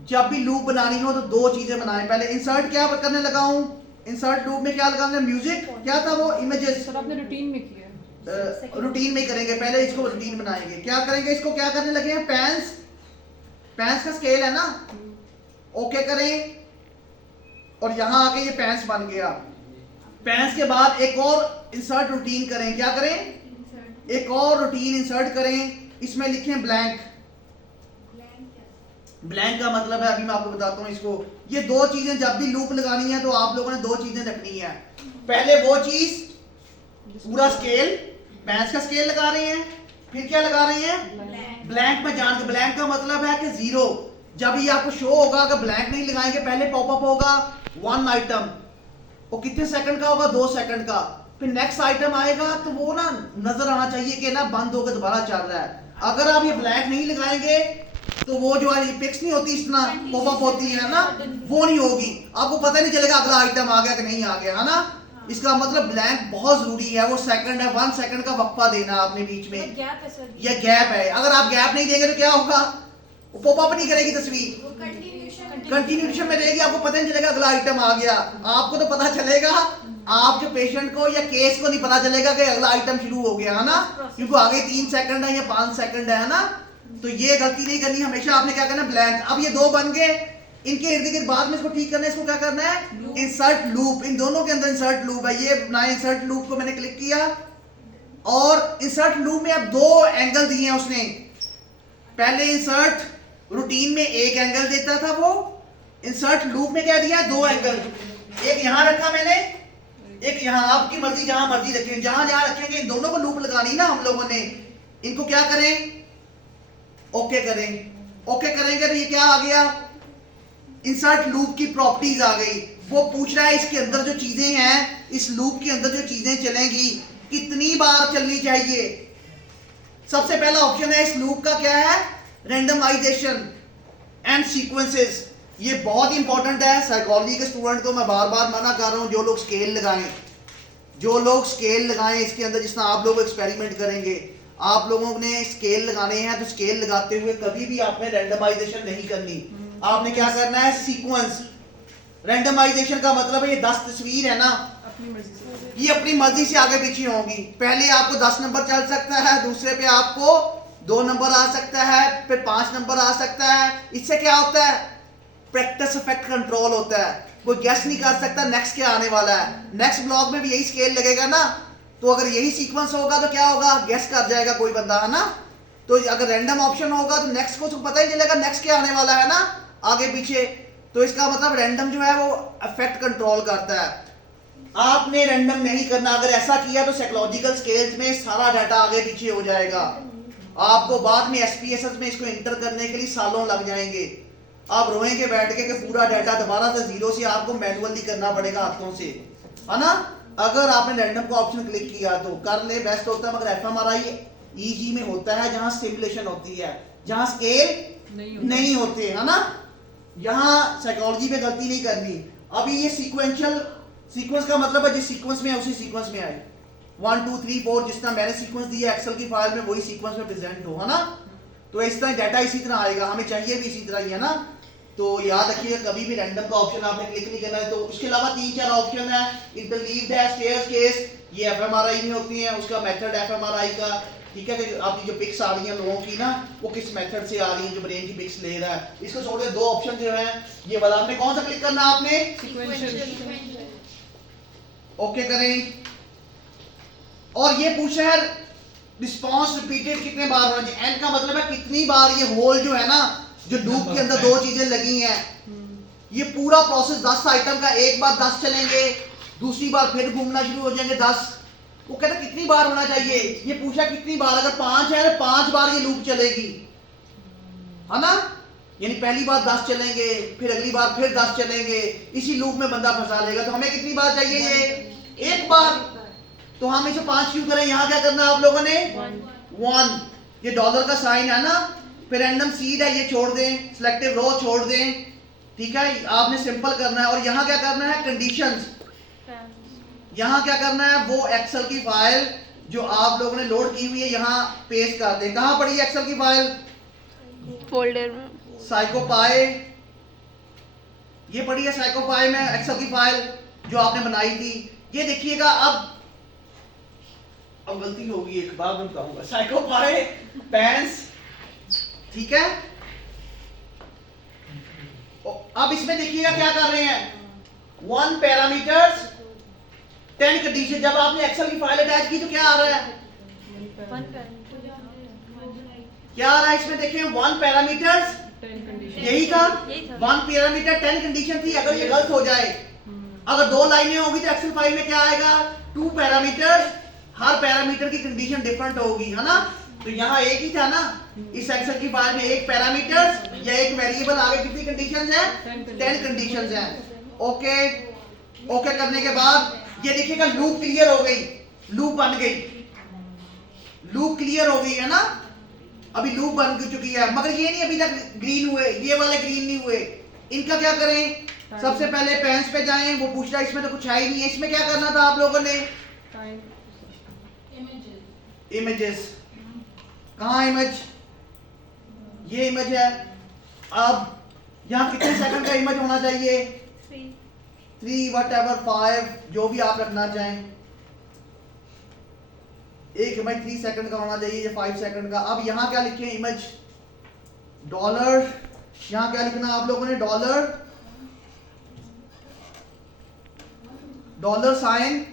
जब भी लूप बनानी हो तो दो चीजें बनाएं। पहले इंसर्ट क्या करने लगा हूं, इंसर्ट लूप में क्या लगाना है? म्यूजिक, क्या था वो? इमेजेस। सर आपने रूटीन में किया रूटीन में ही करेंगे, पहले इसको रूटीन बनाएंगे। क्या करेंगे? इसको क्या करने लगे हैं? पैंस, पैंस का स्केल है ना, ओके करें और यहां आके ये पैंस बन गया। पैंस के बाद एक और इंसर्ट रूटीन करें। क्या करें? एक और रूटीन इंसर्ट करें, इसमें लिखें ब्लैंक। ब्लैंक का मतलब है, अभी मैं आपको बताता हूं इसको। ये दो चीजें जब भी लूप लगानी है तो आप लोगों ने दो चीजें रखनी है। पहले वो चीज पूरा स्केल, पैंस का स्केल लगा रहे हैं, फिर क्या लगा रहे हैं? ब्लैंक में जान के, ब्लैंक का मतलब है कि जीरो। जब ये आपको शो होगा, अगर ब्लैंक नहीं लगाएंगे, पहले पॉपअप होगा वन आइटम, वो कितने सेकंड का होगा? 2 सेकंड का। फिर नेक्स्ट आइटम आएगा तो वो ना नजर आना चाहिए कि ना बंद होकर दोबारा चल रहा है। अगर आप ये ब्लैंक नहीं लगाएंगे तो वो जो है पिक्स नहीं होती, इस तरह पॉपअप होती है ना, वो नहीं होगी। आपको पता नहीं चलेगा अगला आइटम आ गया कि नहीं आ गया, है ना। इसका मतलब ब्लैंक बहुत जरूरी है, वो सेकंड है, 1 सेकंड का वक्फा देना आपने बीच में, ये गैप है। अगर आप गैप नहीं देंगे तो क्या होगा? वो पॉपअप नहीं करेगी तस्वीर, कंटिन्यूएशन में रहेगी, आपको पता नहीं चलेगा अगला आइटम आ गया। आपको तो पता चलेगा, आपके पेशेंट को या केस को नहीं पता चलेगा कि अगला आइटम शुरू हो गया, है ना, क्योंकि आगे 3 सेकंड है या 5 सेकंड है ना। तो ये गलती नहीं करनी, हमेशा आपने क्या करना? ब्लैंक। अब ये दो बन गए, इनके इर्द गिर्द बाद में इसको ठीक करना है। इसको क्या करना है? Insert loop. इन दोनों के अंदर इंसर्ट लूप है, ये बनाए। इंसर्ट लूप को मैंने क्लिक किया और इंसर्ट लूप में अब 2 एंगल दिए हैं उसने। पहले इंसर्ट रूटीन में 1 एंगल देता था, वो इंसर्ट लूप में क्या दिया? 2 एंगल। एक यहां रखा मैंने, एक यहां। आपकी मर्जी जहां मर्जी रखें, जहां जहां रखेंगे। इन दोनों को लूप लगानी ना हम लोगों ने। इनको क्या करें? ओके करें। ओके करेंगे तो ये क्या आ गया? इंसर्ट लूप की प्रॉपर्टीज आ गई। वो पूछ रहा है इसके अंदर जो चीजें हैं, इस लूप के अंदर जो चीजें चलेंगी कितनी बार चलनी चाहिए। सबसे पहला ऑप्शन है इस लूप का, क्या है? Randomisation and sequences. ये बहुत इंपॉर्टेंट है। साइकोलॉजी के स्टूडेंट को मैं बार बार मना कर रहा हूं, जो लोग स्केल लगाएं, जो लोग स्केल लगाएं इसके अंदर, जिस तरह आप लोग एक्सपेरिमेंट करेंगे, आप लोगों ने स्केल लगाने हैं तो स्केल लगाते हुए कभी भी आपने रैंडमाइजेशन नहीं करनी। आपने क्या करना है? सीक्वेंस। रैंडमाइजेशन का मतलब है ये 10 तस्वीर है ना, अपनी मर्जी से, ये अपनी मर्जी से आगे पीछे होंगी। पहले आपको 10 नंबर चल सकता है, दूसरे पे आपको 2 नंबर आ सकता है, फिर 5 नंबर आ सकता है। इससे क्या होता है? प्रैक्टिस इफेक्ट कंट्रोल होता है। कोई गेस नहीं कर सकता नेक्स्ट क्या आने वाला है। नेक्स्ट ब्लॉक में भी यही स्केल लगेगा ना, तो अगर यही सीक्वेंस होगा तो क्या होगा? गेस कर जाएगा कोई बंदा, है ना। तो अगर रैंडम ऑप्शन होगा तो नेक्स्ट को तो पता ही चलेगा नेक्स्ट क्या आने वाला है ना, आगे पीछे। तो इसका मतलब रैंडम जो है वो इफेक्ट कंट्रोल करता है। आपने रैंडम नहीं करना। अगर ऐसा किया तो साइकोलॉजिकल स्केल्स में सारा डाटा आगे पीछे हो जाएगा। आपको बाद में SPSS में इसको इंटर करने के लिए सालों लग जाएंगे। आप रोएंगे बैठ के कि पूरा डाटा दोबारा से जीरो से आपको मैनुअली करना पड़ेगा हाथों से, है ना। अगर आपने रैंडम का ऑप्शन क्लिक किया तो कर ले, बेस्ट होता है। मगर FMRI EG में होता है जहां सिमुलेशन होती है, जहां स्केल नहीं होते, है ना। यहां साइकोलॉजी में गलती नहीं करनी। अभी ये सीक्वेंशियल, सीक्वेंस का मतलब है जिस सीक्वेंस में है उसी सीक्वेंस में आए। 1 2 3 4 जिस तरह मैंने सीक्वेंस दिया एक्सेल की फाइल में, वही सीक्वेंस में प्रेजेंट हो, है ना। तो इस तरह डाटा इसी तरह आएगा, हमें चाहिए भी इसी तरह ही, है ना। तो याद रखिएगा कभी भी रैंडम का ऑप्शन आपने क्लिक नहीं करना है। तो उसके अलावा 3-4 ऑप्शन है। इंटरलीव्ड है, स्टेयर्स केस, ये FMRI में होती हैं। उसका मेथड FMRI का, ठीक है, कि आपकी जो पिक्स आ रही हैं लोगों की ना, वो किस मेथड से आ रही हैं, जो ब्रेन की पिक्स ले रहा है। इसको छोड़ के 2 ऑप्शन जो है ये वाला, आपने कौन सा क्लिक करना है? आपने सीक्वेंशियल। ओके करें। और ये पूछा है रिस्पॉन्स रिपीटेड कितने बार होना चाहिए। एन का मतलब है कितनी बार ये होल जो है ना, जो लूप के अंदर 2 चीजें लगी हैं, ये पूरा प्रोसेस 10 आइटम का, एक बार 10 चलेंगे, दूसरी बार फिर घूमना शुरू हो जाएंगे 10। वो कहता कितनी बार होना चाहिए, ये पूछा कितनी बार। अगर 5 है तो 5 बार ये लूप चलेगी, है ना। यानी पहली बार 10 चलेंगे, फिर अगली बार फिर 10 चलेंगे, इसी लूप में बंदा फंसा लेगा। तो हमें कितनी बार चाहिए? ये एक बार। तो हम इसे 5 क्यों करें? यहाँ क्या करना है आप लोगों ने? 1। ये डॉलर का साइन है ना, फिर रैंडम सीड है, ये छोड़ दें, सिलेक्टिव रो छोड़ दें, ठीक है। आपने सिंपल करना है। और यहाँ क्या करना है? कंडीशंस। यहाँ क्या करना है? वो एक्सेल की फाइल जो आप लोगों ने लोड की हुई है यहाँ पेस्ट कर दें। कहाँ पड़ी है एक्सेल की फाइल? फोल्डर में साइकोपाई, ये पड़ी है साइकोपाई में एक्सेल की फाइल जो आपने बनाई थी। ये देखिएगा। अब गलती होगी, एक बार मैं बताऊंगा। साइकोपाई पेंस, ठीक है। अब इसमें देखिएगा क्या कर रहे हैं? 1 पैरामीटर्स 10 कंडीशन। जब आपने एक्सेल की फाइल अटैच की तो क्या आ रहा है? क्या आ रहा है इसमें? देखिए 1 पैरामीटर्स, यही था 1 पैरामीटर 10 कंडीशन थी। अगर ये गलत हो जाए, अगर 2 लाइनें होगी तो एक्सेल फाइल में क्या आएगा? 2 पैरामीटर्स, हर पैरामीटर की कंडीशन डिफरेंट होगी, है ना। तो यहाँ एक ही था ना, इस एक्सेल की फाइल में एक पैरामीटर्स या एक वेरिएबल, आगे कितनी कंडीशंस हैं? 10 कंडीशंस हैं। ओके, ओके करने के बाद ये देखिएगा लूप क्लियर हो गई, लूप बन गई, लूप क्लियर हो गई है ना। अभी लूप बन चुकी है, मगर ये नहीं अभी तक ग्रीन हुए, ये वाले ग्रीन नहीं हुए। इनका क्या करें? सबसे पहले पेंस पे जाएं। वो पूछ रहा है इसमें तो कुछ है ही नहीं है। इसमें क्या करना था आप लोगों ने? इमेजेस। कहाँ इमेज? ये इमेज है। अब यहाँ कितने सेकंड का इमेज होना चाहिए? 3 whatever 5, जो भी आप रखना चाहें। एक इमेज 3 सेकंड का होना चाहिए, ये 5 सेकंड का। अब यहाँ क्या लिखे? Image dollar. यहाँ क्या लिखना आप लोगों ने? डॉलर साइन,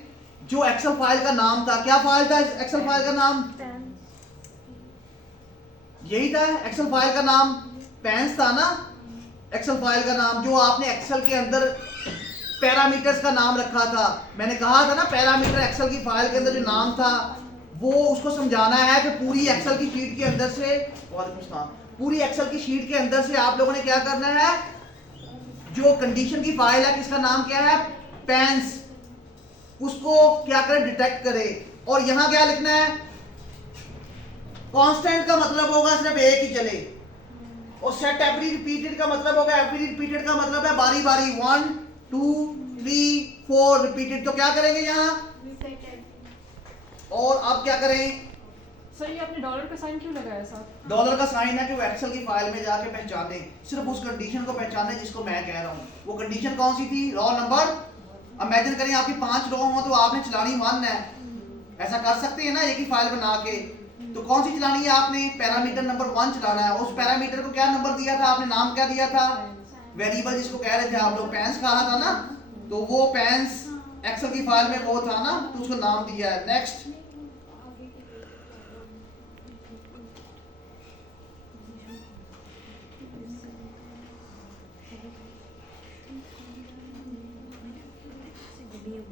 जो एक्सेल फाइल का नाम था। क्या फाइल था एक्सेल फाइल का नाम? यही था एक्सेल फाइल का नाम, पेंस था ना एक्सेल फाइल का नाम, जो आपने एक्सेल के अंदर पैरामीटर्स का नाम रखा था। मैंने कहा था ना, पैरामीटर एक्सेल की फाइल के अंदर जो नाम था, वो उसको समझाना है कि पूरी एक्सेल की शीट के अंदर से, पूरी एक्सेल की शीट के अंदर से आप लोगों ने क्या करना है? जो कंडीशन की फाइल है, किसका नाम क्या है? पेंस। उसको क्या करे? डिटेक्ट करे। और यहां क्या लिखना है? कांस्टेंट का मतलब होगा सिर्फ एक ही चले, और सेट एवरी रिपीटेड का मतलब होगा, एवरी रिपीटेड का मतलब है बारी बारी, 1 2 3 4 रिपीटेड। तो क्या करेंगे यहाँ? और अब क्या करें? सर ये आपने डॉलर का साइन क्यों लगाया साहब? डॉलर का साइन है कि वो एक्सेल की फाइल में जाके पहचाने, सिर्फ उस कंडीशन को पहचाने जिसको मैं कह रहा हूँ। वो कंडीशन कौन सी थी? Raw number. इमेजिन करें आपकी 5 रो हो तो आपने चलानी 1 है। ऐसा कर सकते हैं ना एक ही फाइल बना के। तो कौन सी चलानी है आपने? पैरामीटर नंबर 1 चलाना है। उस पैरामीटर को क्या नंबर दिया था आपने? नाम क्या दिया था? वेरिएबल, जिसको कह रहे थे आप लोग पेंस कहा था ना। तो वो पेंस एक्सेल की फाइल में वो था ना, तो उसको नाम दिया है। नेक्स्ट,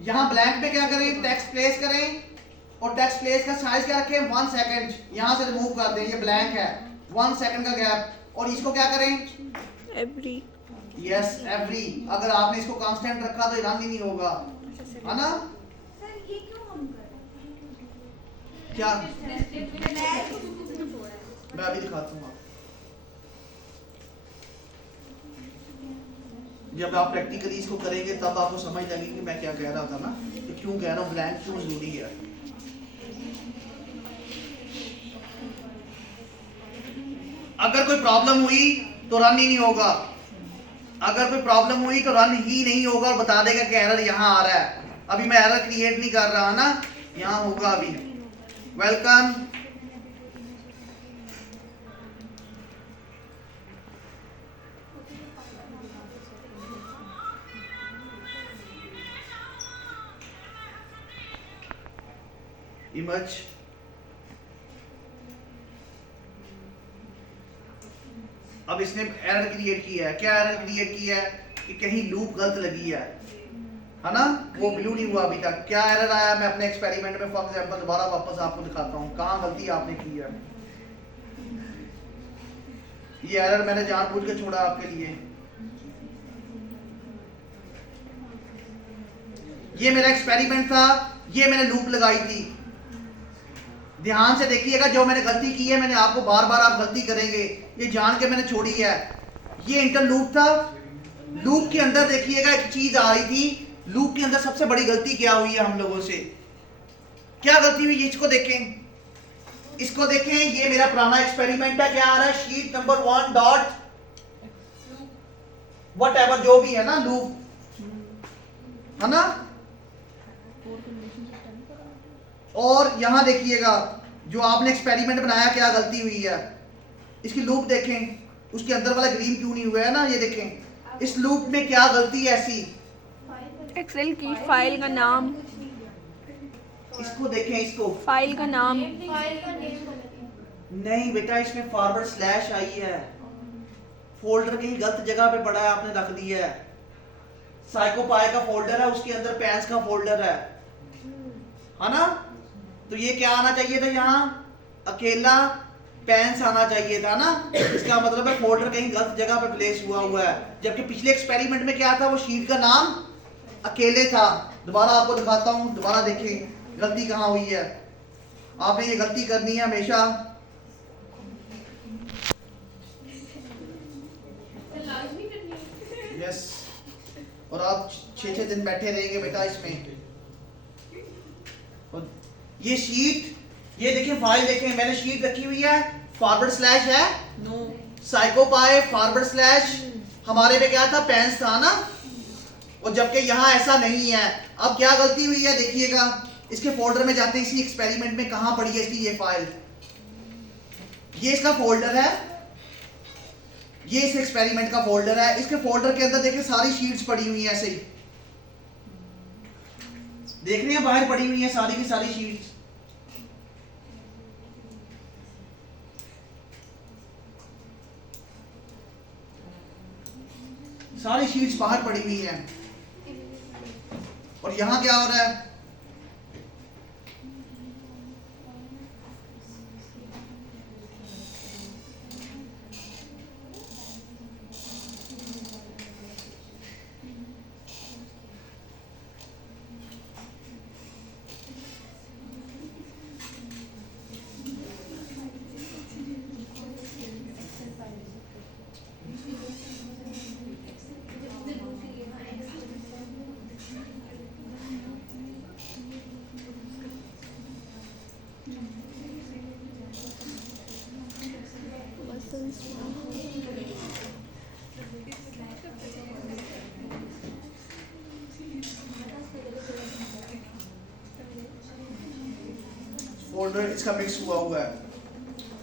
यहां ब्लैंक पे क्या करें? टेक्स्ट प्लेस करें, और टेक्स्ट प्लेस का साइज क्या रखें? 1 सेकंड। यहां से रिमूव कर दें, ये ब्लैंक है, 1 सेकंड का गैप। और इसको क्या करें? एवरी। Yes, every. अगर आपने इसको कांस्टेंट रखा तो रन ही नहीं होगा, है ना। सर ये क्यों हम कर रहे हैं? क्या? मैं मैं अभी दिखाता हूँ। जब आप प्रैक्टिकली इसको करेंगे तब आपको समझ लगेगी कि मैं क्या कह रहा था ना, कि क्यों कह रहा हूँ ब्लैंक क्यों जरूरी है। अगर कोई प्रॉब्लम हुई तो रन ही नहीं होगा, अगर कोई प्रॉब्लम हुई तो रन ही नहीं होगा, और बता देगा कि एरर यहाँ आ रहा है। अभी मैं एरर क्रिएट नहीं कर रहा ना, यहाँ होगा अभी। वेलकम। इमेज, अब इसने एरर क्रिएट किया है। क्या एरर क्रिएट किया है? कि कहीं लूप गलत लगी है ना। वो ब्लू नहीं हुआ अभी तक। क्या एरर आया? मैं अपने एक्सपेरिमेंट में फॉर एग्जांपल दोबारा वापस आपको दिखाता हूँ कहाँ गलती आपने की है। ये एरर मैंने जानबूझ के छोड़ा आपके लिए। ये मेरा एक्सपेरिमेंट था, ये मैंने लूप लगाई थी। ध्यान से देखिएगा, जो मैंने गलती की है मैंने आपको बार बार आप गलती करेंगे, ये जान के मैंने छोड़ी है। ये इंटर लूप था। लूप के अंदर देखिएगा एक चीज आ रही थी। लूप के अंदर सबसे बड़ी गलती क्या हुई है हम लोगों से, क्या गलती हुई, इसको देखें, इसको देखें। ये मेरा पुराना एक्सपेरिमेंट है, क्या आ रहा है, sheet number 1 dot what ever, जो भी है ना लूप, है ना। और यहां देखिएगा जो आपने एक्सपेरिमेंट बनाया क्या गलती हुई है, इसकी लूप देखें, उसके अंदर वाला ग्रीन क्यों नहीं हुआ है ना, ये देखें इस लूप में क्या गलती है ऐसी। एक्सेल की फाइल का नाम, इसको देखें, इसको फाइल का नाम नहीं बेटा, इसमें फॉरवर्ड स्लैश आई है, फोल्डर कहीं गलत जगह पे पड़ा है, आपने रख दिया है। साइकोपाई का फोल्डर है, उसके अंदर पैंस का फोल्डर है ना। तो ये क्या आना चाहिए था, यहाँ अकेला पैंस आना चाहिए था ना। इसका मतलब है फोल्डर कहीं गलत जगह पे प्लेस हुआ है, जबकि पिछले एक्सपेरिमेंट में क्या था, वो शीट का नाम अकेले था। दोबारा आपको दिखाता हूँ, दोबारा देखें गलती कहाँ हुई है। आपने ये गलती करनी है हमेशा। यस, और आप 6-6 दिन बैठे रहेंगे बेटा इसमें। और ये शीट, ये देखें फाइल देखें, मैंने शीट रखी हुई है, फॉरवर्ड स्लैश है नो, साइकोपाई फॉरवर्ड स्लैश, हमारे पे क्या था, पैंस था ना, और जबकि यहाँ ऐसा नहीं है। अब क्या गलती हुई है देखिएगा, इसके फोल्डर में जाते हैं, इसी एक्सपेरिमेंट में कहाँ पड़ी है इसकी ये फाइल, ये इसका फोल्डर है, ये इस एक्सपेरिमेंट का फोल्डर है। इसके फोल्डर के अंदर देखिए सारी शीट्स पड़ी हुई हैं, ऐसे ही देख रहे हैं, बाहर पड़ी हुई हैं सारी की सारी शीट्स। सारी शीट्स बाहर पड़ी हुई हैं। और यहां क्या हो रहा है, फोल्डर इसका मिक्स हुआ है,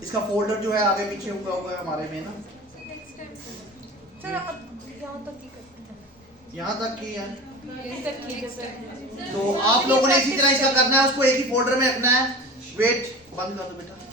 इसका फोल्डर जो है आगे पीछे हुआ है हमारे में ना। यहाँ तक की है, तो आप लोगों ने इसी तरह इसका करना है, उसको एक ही फोल्डर में रखना है। वेट बंद कर दो बेटा।